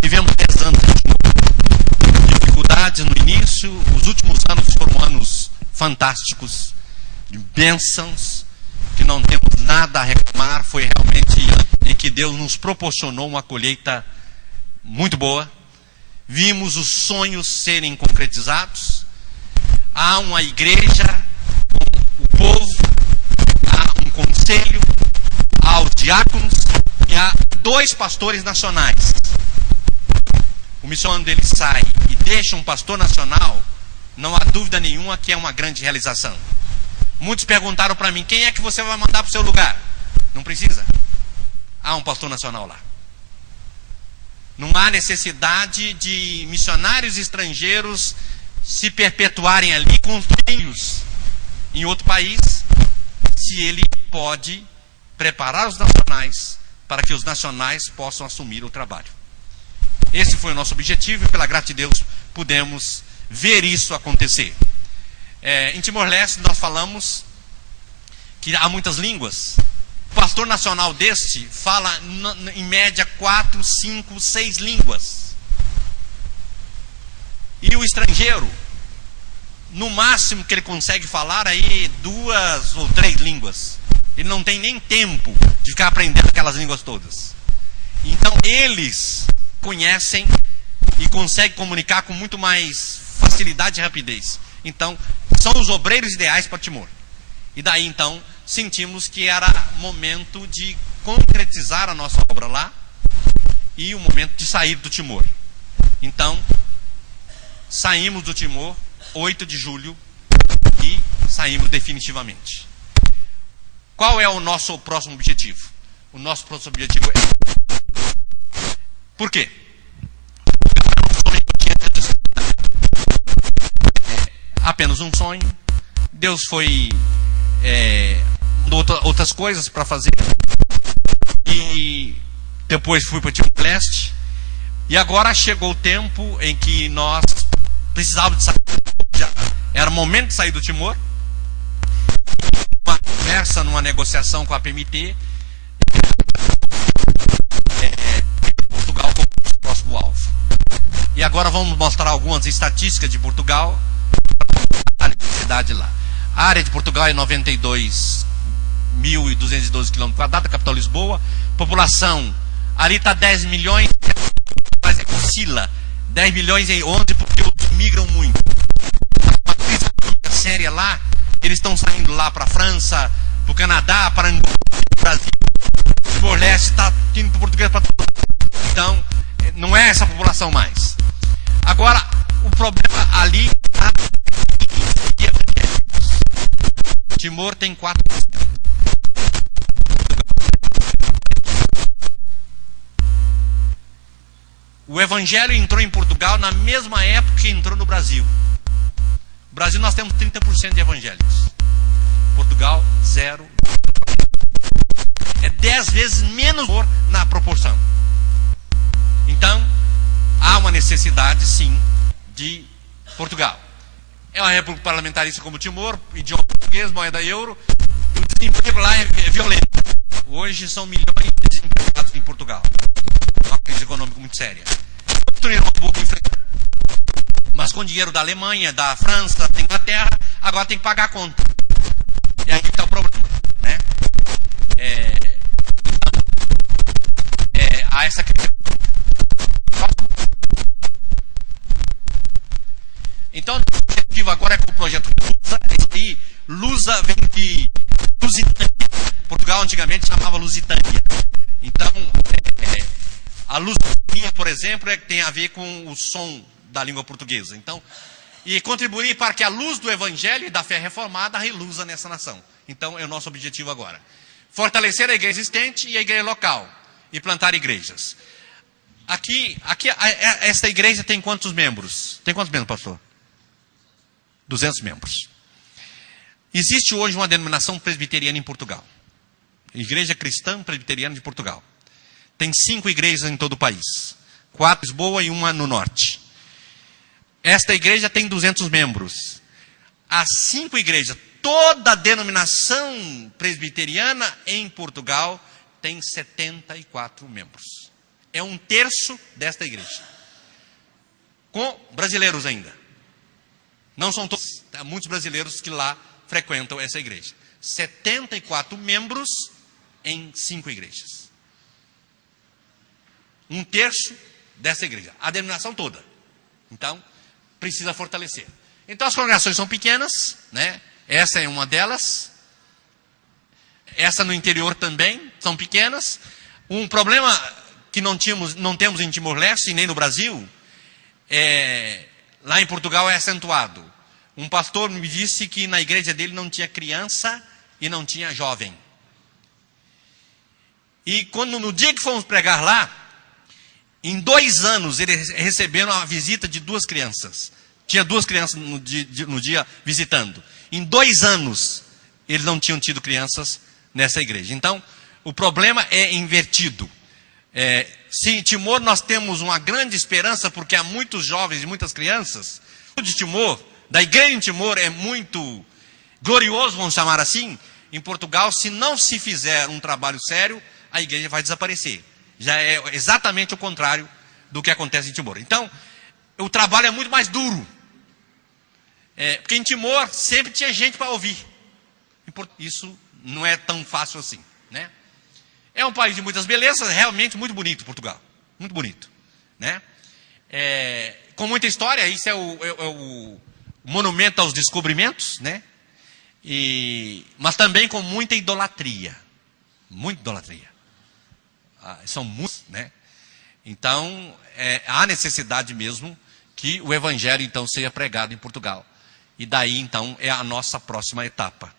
tivemos 10 anos de dificuldades no início, os últimos anos foram anos fantásticos, de bênçãos, que não temos nada a reclamar. Foi realmente em que Deus nos proporcionou uma colheita muito boa. Vimos os sonhos serem concretizados. Há uma igreja com o povo, há um conselho, há os diáconos e há 2 pastores nacionais. O missionário dele sai e deixa um pastor nacional, não há dúvida nenhuma que é uma grande realização. Muitos perguntaram para mim, quem é que você vai mandar para o seu lugar? Não precisa. Há um pastor nacional lá. Não há necessidade de missionários estrangeiros se perpetuarem ali com filhos em outro país, se ele pode preparar os nacionais para que os nacionais possam assumir o trabalho. Esse foi o nosso objetivo e, pela graça de Deus, pudemos ver isso acontecer. Em Timor-Leste, nós falamos que há muitas línguas. O pastor nacional deste fala, em média, 4, 5, 6 línguas. E o estrangeiro, no máximo que ele consegue falar, aí 2 ou 3 línguas. Ele não tem nem tempo de ficar aprendendo aquelas línguas todas. Então, eles conhecem e conseguem comunicar com muito mais facilidade e rapidez. Então, são os obreiros ideais para Timor. E daí, então, sentimos que era momento de concretizar a nossa obra lá e o momento de sair do Timor. Então, saímos do Timor 8 de julho e saímos definitivamente. Qual é o nosso próximo objetivo? O nosso próximo objetivo é... Por quê? Apenas um sonho. Deus foi outras coisas para fazer. E depois fui para o Timor-Leste. E agora chegou o tempo em que nós precisávamos de sair. Já era o momento de sair do Timor. Uma conversa, numa negociação com a PMT. Agora vamos mostrar algumas estatísticas de Portugal. A cidade lá. A área de Portugal é 92.212 km², a capital Lisboa. População, ali está 10 milhões, mas oscila. 10 milhões em 11 porque outros migram muito. Uma crise econômica séria lá, eles estão saindo lá para a França, para o Canadá, para Angola, para o Brasil. O Timor-Leste está indo para o português para todo mundo. Então, não é essa população mais. Agora, o problema ali está em evangélicos. Timor tem 4%. O evangelho entrou em Portugal na mesma época que entrou no Brasil. No Brasil nós temos 30% de evangélicos. Portugal, 0. É 10 vezes menos na proporção. Então, há uma necessidade, sim, de Portugal. É uma república parlamentarista como Timor, idioma português, moeda euro. O desemprego lá é violento. Hoje são milhões de desempregados em Portugal. Uma crise econômica muito séria. Mas com dinheiro da Alemanha, da França, da Inglaterra, agora tem que pagar a conta. E aí que está o problema, né? Há essa crise. Então, o objetivo agora é com o projeto Lusa. E Lusa vem de Lusitânia. Portugal antigamente chamava Lusitânia. Então, a Lusitânia, por exemplo, tem a ver com o som da língua portuguesa. Então, e contribuir para que a luz do Evangelho e da fé reformada reluza nessa nação. Então, é o nosso objetivo agora. Fortalecer a igreja existente e a igreja local. E plantar igrejas. Aqui esta igreja tem quantos membros? Tem quantos membros, pastor? 200 membros. Existe hoje uma denominação presbiteriana em Portugal. Igreja Cristã Presbiteriana de Portugal. Tem 5 igrejas em todo o país. 4 em Lisboa e uma no norte. Esta igreja tem 200 membros. As 5 igrejas, toda a denominação presbiteriana em Portugal tem 74 membros. É 1/3 desta igreja. Com brasileiros ainda. Não são todos. Há muitos brasileiros que lá frequentam essa igreja. 74 membros em 5 igrejas. 1/3 dessa igreja. A denominação toda. Então, precisa fortalecer. Então, as congregações são pequenas, né? Essa é uma delas. Essa no interior também, são pequenas. Um problema que não temos em Timor-Leste, nem no Brasil, lá em Portugal é acentuado. Um pastor me disse que na igreja dele não tinha criança e não tinha jovem. E no dia que fomos pregar lá, em 2 anos eles receberam a visita de 2 crianças. Tinha 2 crianças no dia visitando. Em 2 anos eles não tinham tido crianças nessa igreja. Então, o problema é invertido. Se em Timor nós temos uma grande esperança, porque há muitos jovens e muitas crianças, de Timor, da igreja em Timor é muito glorioso, vamos chamar assim. Em Portugal, se não se fizer um trabalho sério, a igreja vai desaparecer. Já é exatamente o contrário do que acontece em Timor. Então, o trabalho é muito mais duro. Porque em Timor sempre tinha gente para ouvir. Isso não é tão fácil assim, né? É um país de muitas belezas, realmente muito bonito, Portugal. Muito bonito, né? Com muita história, isso é o monumento aos descobrimentos, né? Mas também com muita idolatria. Muita idolatria. São muitos, né? Então, há necessidade mesmo que o evangelho, então, seja pregado em Portugal. E daí, então, é a nossa próxima etapa.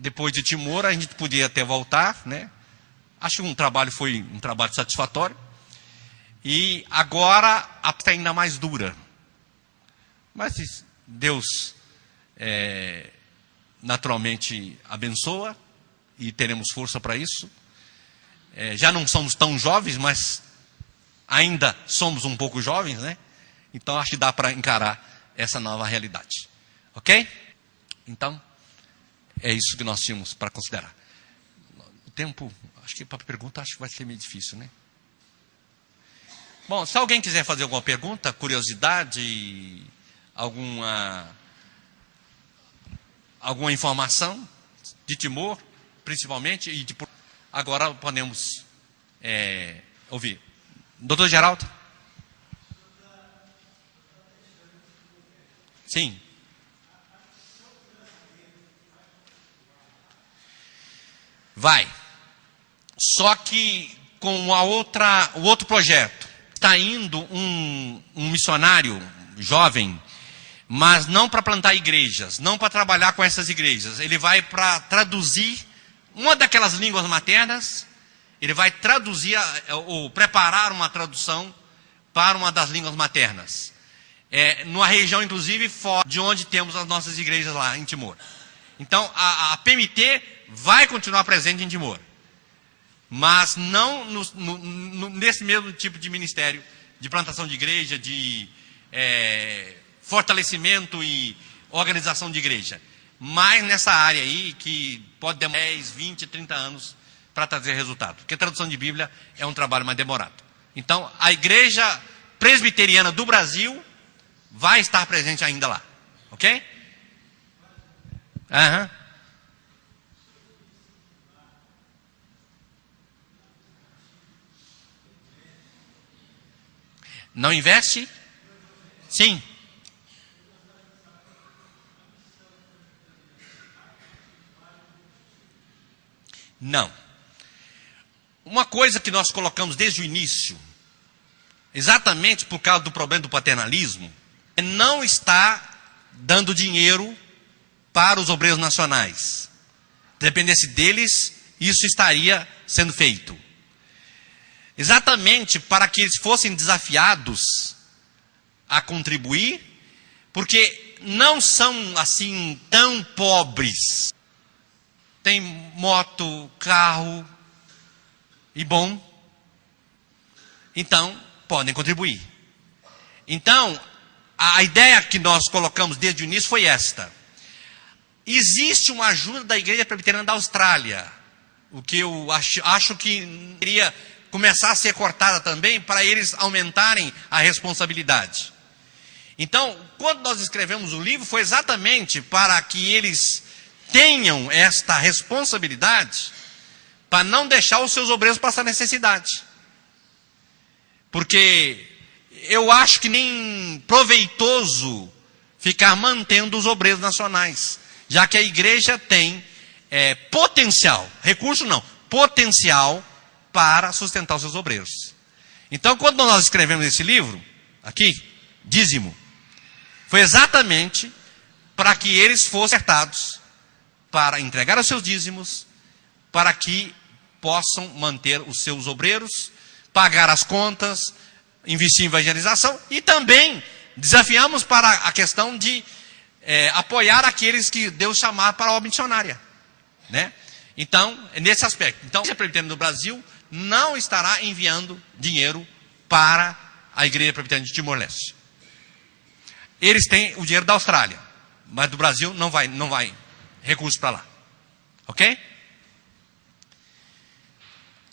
Depois de Timor, a gente podia até voltar, né? Acho que o trabalho foi um trabalho satisfatório. E agora, a parte ainda mais dura. Mas Deus, naturalmente, abençoa. E teremos força para isso. Já não somos tão jovens, mas ainda somos um pouco jovens, né? Então, acho que dá para encarar essa nova realidade. Ok? Então, é isso que nós tínhamos para considerar. O tempo, acho que para pergunta, acho que vai ser meio difícil, né? Bom, se alguém quiser fazer alguma pergunta, curiosidade, alguma informação de Timor, principalmente, e agora podemos ouvir. Doutor Geraldo? Sim. Vai. Só que com o outro projeto, está indo um missionário jovem, mas não para plantar igrejas, não para trabalhar com essas igrejas. Ele vai para traduzir uma daquelas línguas maternas, ele vai traduzir, ou preparar uma tradução para uma das línguas maternas. Numa região, inclusive, fora de onde temos as nossas igrejas lá em Timor. Então, a PMT vai continuar presente em Timor, mas não nesse mesmo tipo de ministério, de plantação de igreja, de fortalecimento e organização de igreja. Mas nessa área aí, que pode demorar 10, 20, 30 anos para trazer resultado. Porque tradução de Bíblia é um trabalho mais demorado. Então, a igreja presbiteriana do Brasil vai estar presente ainda lá. Ok? Aham. Não investe? Sim. Não. Uma coisa que nós colocamos desde o início, exatamente por causa do problema do paternalismo, é não estar dando dinheiro para os obreiros nacionais. Dependesse deles, isso estaria sendo feito. Exatamente para que eles fossem desafiados a contribuir, porque não são assim tão pobres. Tem moto, carro e bom. Então, podem contribuir. Então, a ideia que nós colocamos desde o início foi esta. Existe uma ajuda da Igreja Presbiteriana da Austrália, o que eu acho que deveria começar a ser cortada também, para eles aumentarem a responsabilidade. Então, quando nós escrevemos o livro, foi exatamente para que eles tenham esta responsabilidade, para não deixar os seus obreiros passar necessidade. Porque eu acho que nem proveitoso ficar mantendo os obreiros nacionais, já que a igreja tem potencial, recurso não, potencial para sustentar os seus obreiros. Então, quando nós escrevemos esse livro, aqui, dízimo, foi exatamente para que eles fossem acertados, para entregar os seus dízimos, para que possam manter os seus obreiros, pagar as contas, investir em evangelização, e também desafiamos para a questão de apoiar aqueles que Deus chamar para a obra missionária, né? Então, é nesse aspecto. Então, a Igreja Presbiteriana do Brasil não estará enviando dinheiro para a Igreja Presbiteriana de Timor-Leste. Eles têm o dinheiro da Austrália, mas do Brasil não vai recurso para lá. Ok?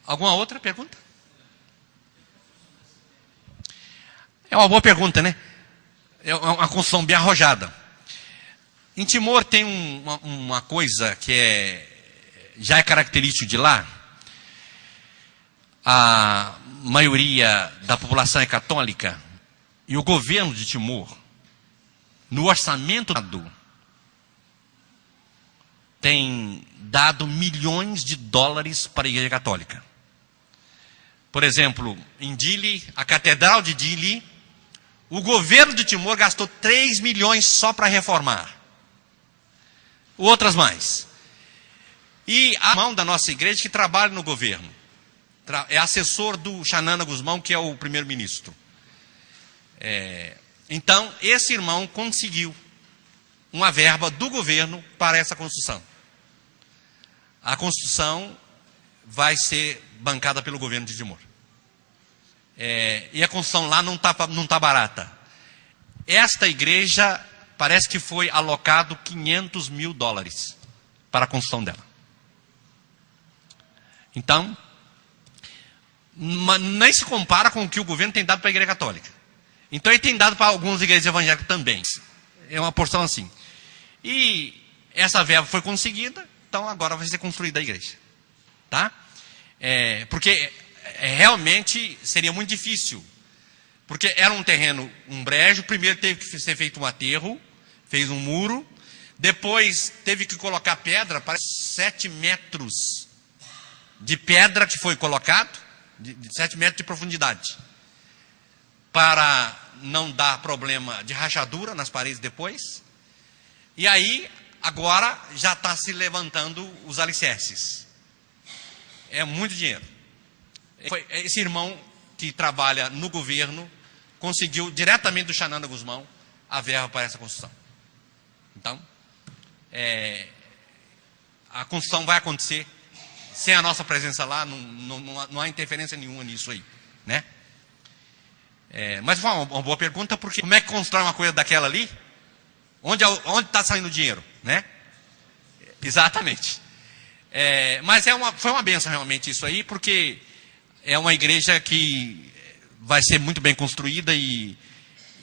Alguma outra pergunta? É uma boa pergunta, né? É uma construção bem arrojada. Em Timor tem uma coisa que já é característico de lá. A maioria da população é católica, e o governo de Timor, no orçamento tem dado milhões de dólares para a Igreja Católica. Por exemplo, em Dili, a Catedral de Dili, o governo de Timor gastou 3 milhões só para reformar. Outras mais. E a mão da nossa igreja que trabalha no governo. É assessor do Xanana Guzmão, que é o primeiro-ministro. Então, esse irmão conseguiu uma verba do governo para essa construção. A construção vai ser bancada pelo governo de Timor. E a construção lá não tá barata. Esta igreja parece que foi alocado 500 mil dólares para a construção dela. Então, nem se compara com o que o governo tem dado para a Igreja Católica. Então ele tem dado para algumas igrejas evangélicas também. É uma porção assim. E essa verba foi conseguida, então agora vai ser construída a igreja. Tá? Porque realmente seria muito difícil. Porque era um terreno, um brejo, primeiro teve que ser feito um aterro, fez um muro, depois teve que colocar pedra, para 7 metros de pedra que foi colocado, de 7 metros de profundidade, para não dar problema de rachadura nas paredes depois. E aí, agora, já está se levantando os alicerces. É muito dinheiro. Esse irmão que trabalha no governo conseguiu, diretamente do Xanana Guzmão, a verba para essa construção. Então, a construção vai acontecer sem a nossa presença lá, não há interferência nenhuma nisso aí, né? Mas foi uma boa pergunta, porque como é que constrói uma coisa daquela ali? Onde está saindo o dinheiro, né? Exatamente. Mas foi uma bênção realmente isso aí, porque é uma igreja que vai ser muito bem construída e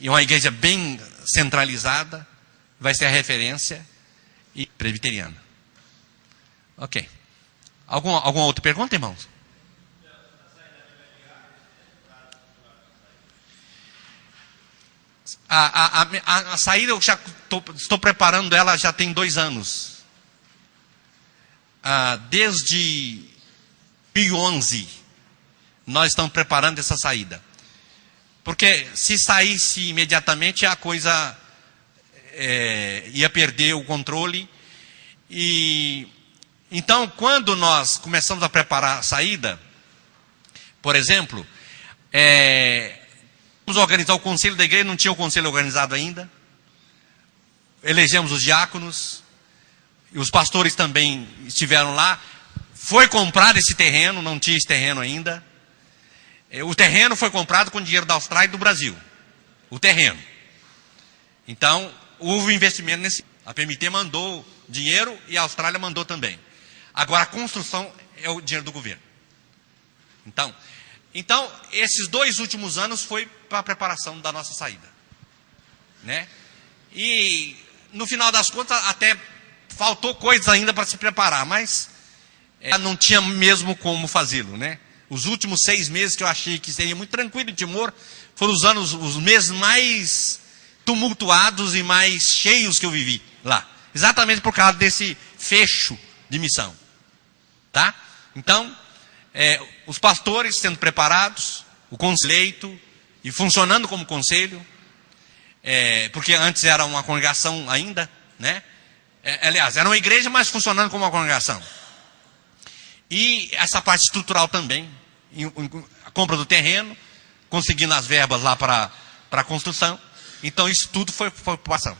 uma igreja bem centralizada, vai ser a referência e presbiteriana. Ok. Alguma outra pergunta, irmãos? A saída eu já estou preparando ela já tem 2 anos. Desde 2011 nós estamos preparando essa saída. Porque se saísse imediatamente a coisa ia perder o controle. E então, quando nós começamos a preparar a saída, por exemplo, vamos organizar o conselho da igreja, não tinha o conselho organizado ainda. Elegemos os diáconos, e os pastores também estiveram lá. Foi comprado esse terreno, não tinha esse terreno ainda. O terreno foi comprado com dinheiro da Austrália e do Brasil. O terreno. Então, houve investimento nesse. A PMT mandou dinheiro e a Austrália mandou também. Agora, a construção é o dinheiro do governo. Então, esses 2 últimos anos foi para a preparação da nossa saída, né? E no final das contas até faltou coisas ainda para se preparar, mas não tinha mesmo como fazê-lo, né? Os últimos 6 meses que eu achei que seria muito tranquilo em Timor foram os meses mais tumultuados e mais cheios que eu vivi lá, exatamente por causa desse fecho de missão, tá? Então, os pastores sendo preparados, o conselho e funcionando como conselho, porque antes era uma congregação ainda, né? Aliás, era uma igreja, mas funcionando como uma congregação. E essa parte estrutural também, a compra do terreno, conseguindo as verbas lá para a construção. Então isso tudo foi preocupação.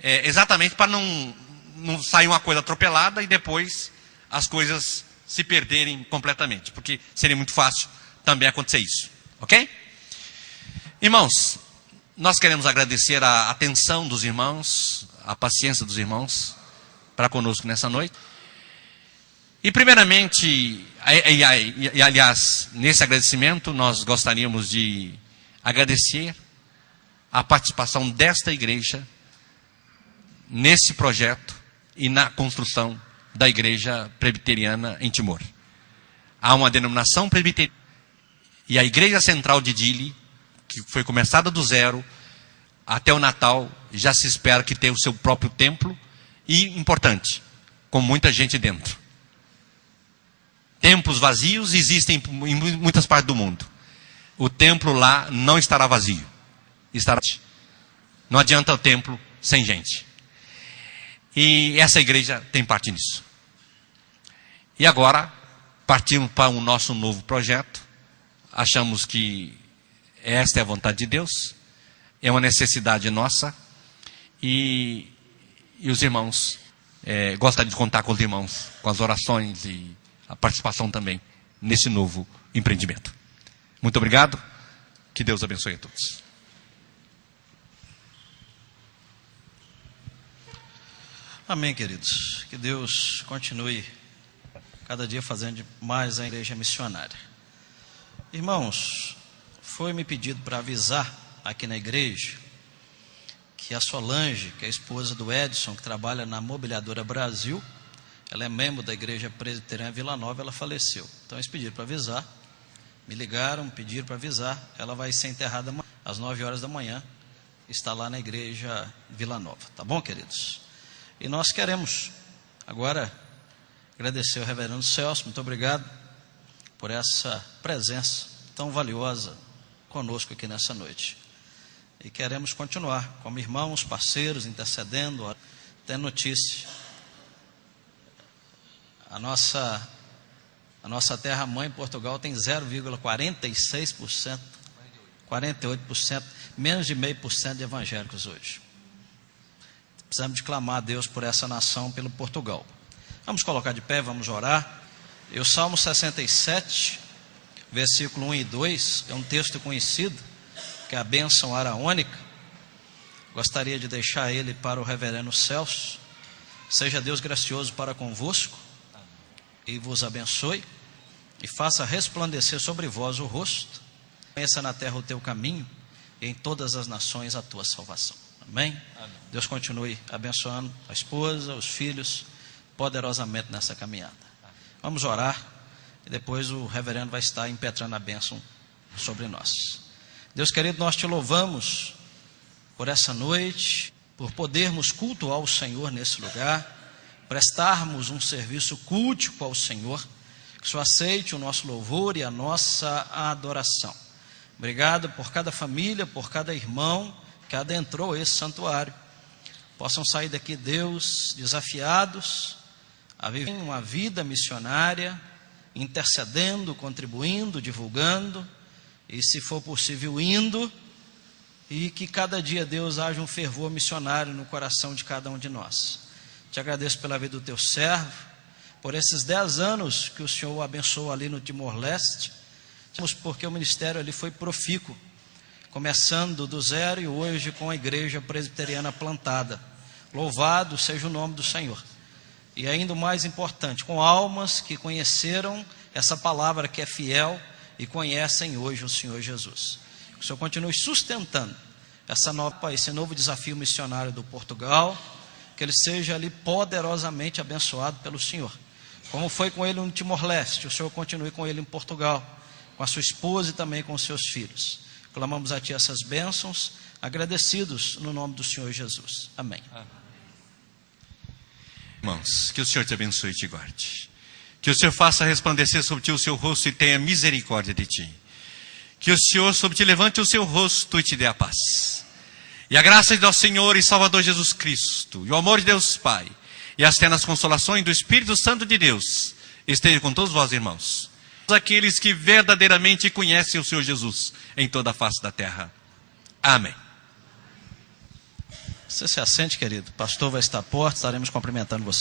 Exatamente para não sair uma coisa atropelada e depois as coisas se perderem completamente, porque seria muito fácil também acontecer isso, ok? Irmãos, nós queremos agradecer a atenção dos irmãos, a paciência dos irmãos para conosco nessa noite. E primeiramente, aliás, nesse agradecimento, nós gostaríamos de agradecer a participação desta igreja nesse projeto e na construção da igreja presbiteriana em Timor. Há uma denominação presbiteriana e a igreja central de Dili, que foi começada do zero, até o Natal, já se espera que tenha o seu próprio templo e, importante, com muita gente dentro. Templos vazios existem em muitas partes do mundo. O templo lá não estará vazio. Não adianta o templo sem gente. E essa igreja tem parte nisso. E agora, partimos para o nosso novo projeto. Achamos que esta é a vontade de Deus. É uma necessidade nossa. E os irmãos, gostariam de contar com os irmãos, com as orações e a participação também nesse novo empreendimento. Muito obrigado. Que Deus abençoe a todos. Amém, queridos. Que Deus continue cada dia fazendo mais a igreja missionária. Irmãos, foi-me pedido para avisar aqui na igreja que a Solange, que é a esposa do Edson, que trabalha na Mobiliadora Brasil, ela é membro da Igreja Presbiteriana Vila Nova, ela faleceu. Então eles pediram para avisar, me ligaram, pediram para avisar, ela vai ser enterrada às 9 horas da manhã, está lá na Igreja Vila Nova, tá bom, queridos? E nós queremos agora agradecer ao reverendo Celso, muito obrigado por essa presença tão valiosa conosco aqui nessa noite. E queremos continuar como irmãos, parceiros, intercedendo, tendo notícia. A nossa terra-mãe, Portugal, tem 0,46%, 48%, menos de 0,5% de evangélicos hoje. Precisamos de clamar a Deus por essa nação, pelo Portugal. Vamos colocar de pé, vamos orar. E o Salmo 67, versículo 1 e 2, é um texto conhecido, que é a bênção araônica. Gostaria de deixar ele para o reverendo Celso. Seja Deus gracioso para convosco e vos abençoe e faça resplandecer sobre vós o rosto. Conheça na terra o teu caminho e em todas as nações a tua salvação. Amém? Amém. Deus continue abençoando a esposa, os filhos, poderosamente nessa caminhada. Vamos orar e depois o reverendo vai estar impetrando a bênção sobre nós. Deus querido, nós te louvamos por essa noite, por podermos cultuar o Senhor nesse lugar, prestarmos um serviço cultico ao Senhor, que o Senhor aceite o nosso louvor e a nossa adoração. Obrigado por cada família, por cada irmão que adentrou esse santuário. Possam sair daqui, Deus, desafiados a viver uma vida missionária, intercedendo, contribuindo, divulgando, e se for possível indo, e que cada dia, Deus, haja um fervor missionário no coração de cada um de nós. Te agradeço pela vida do teu servo, por esses 10 anos que o Senhor o abençoou ali no Timor-Leste, porque o ministério ali foi profícuo, começando do zero e hoje com a igreja presbiteriana plantada. Louvado seja o nome do Senhor. E ainda o mais importante, com almas que conheceram essa palavra que é fiel e conhecem hoje o Senhor Jesus. Que o Senhor continue sustentando esse novo desafio missionário do Portugal, que ele seja ali poderosamente abençoado pelo Senhor. Como foi com ele no Timor-Leste, o Senhor continue com ele em Portugal, com a sua esposa e também com os seus filhos. Clamamos a Ti essas bênçãos, agradecidos no nome do Senhor Jesus. Amém. Irmãos, que o Senhor te abençoe e te guarde. Que o Senhor faça resplandecer sobre ti o seu rosto e tenha misericórdia de ti. Que o Senhor sobre ti levante o seu rosto e te dê a paz. E a graça de nosso Senhor e Salvador Jesus Cristo, e o amor de Deus Pai, e as ternas consolações do Espírito Santo de Deus, estejam com todos vós, irmãos. Aqueles que verdadeiramente conhecem o Senhor Jesus em toda a face da terra. Amém. Você se assente, querido. O pastor vai estar à porta, estaremos cumprimentando você.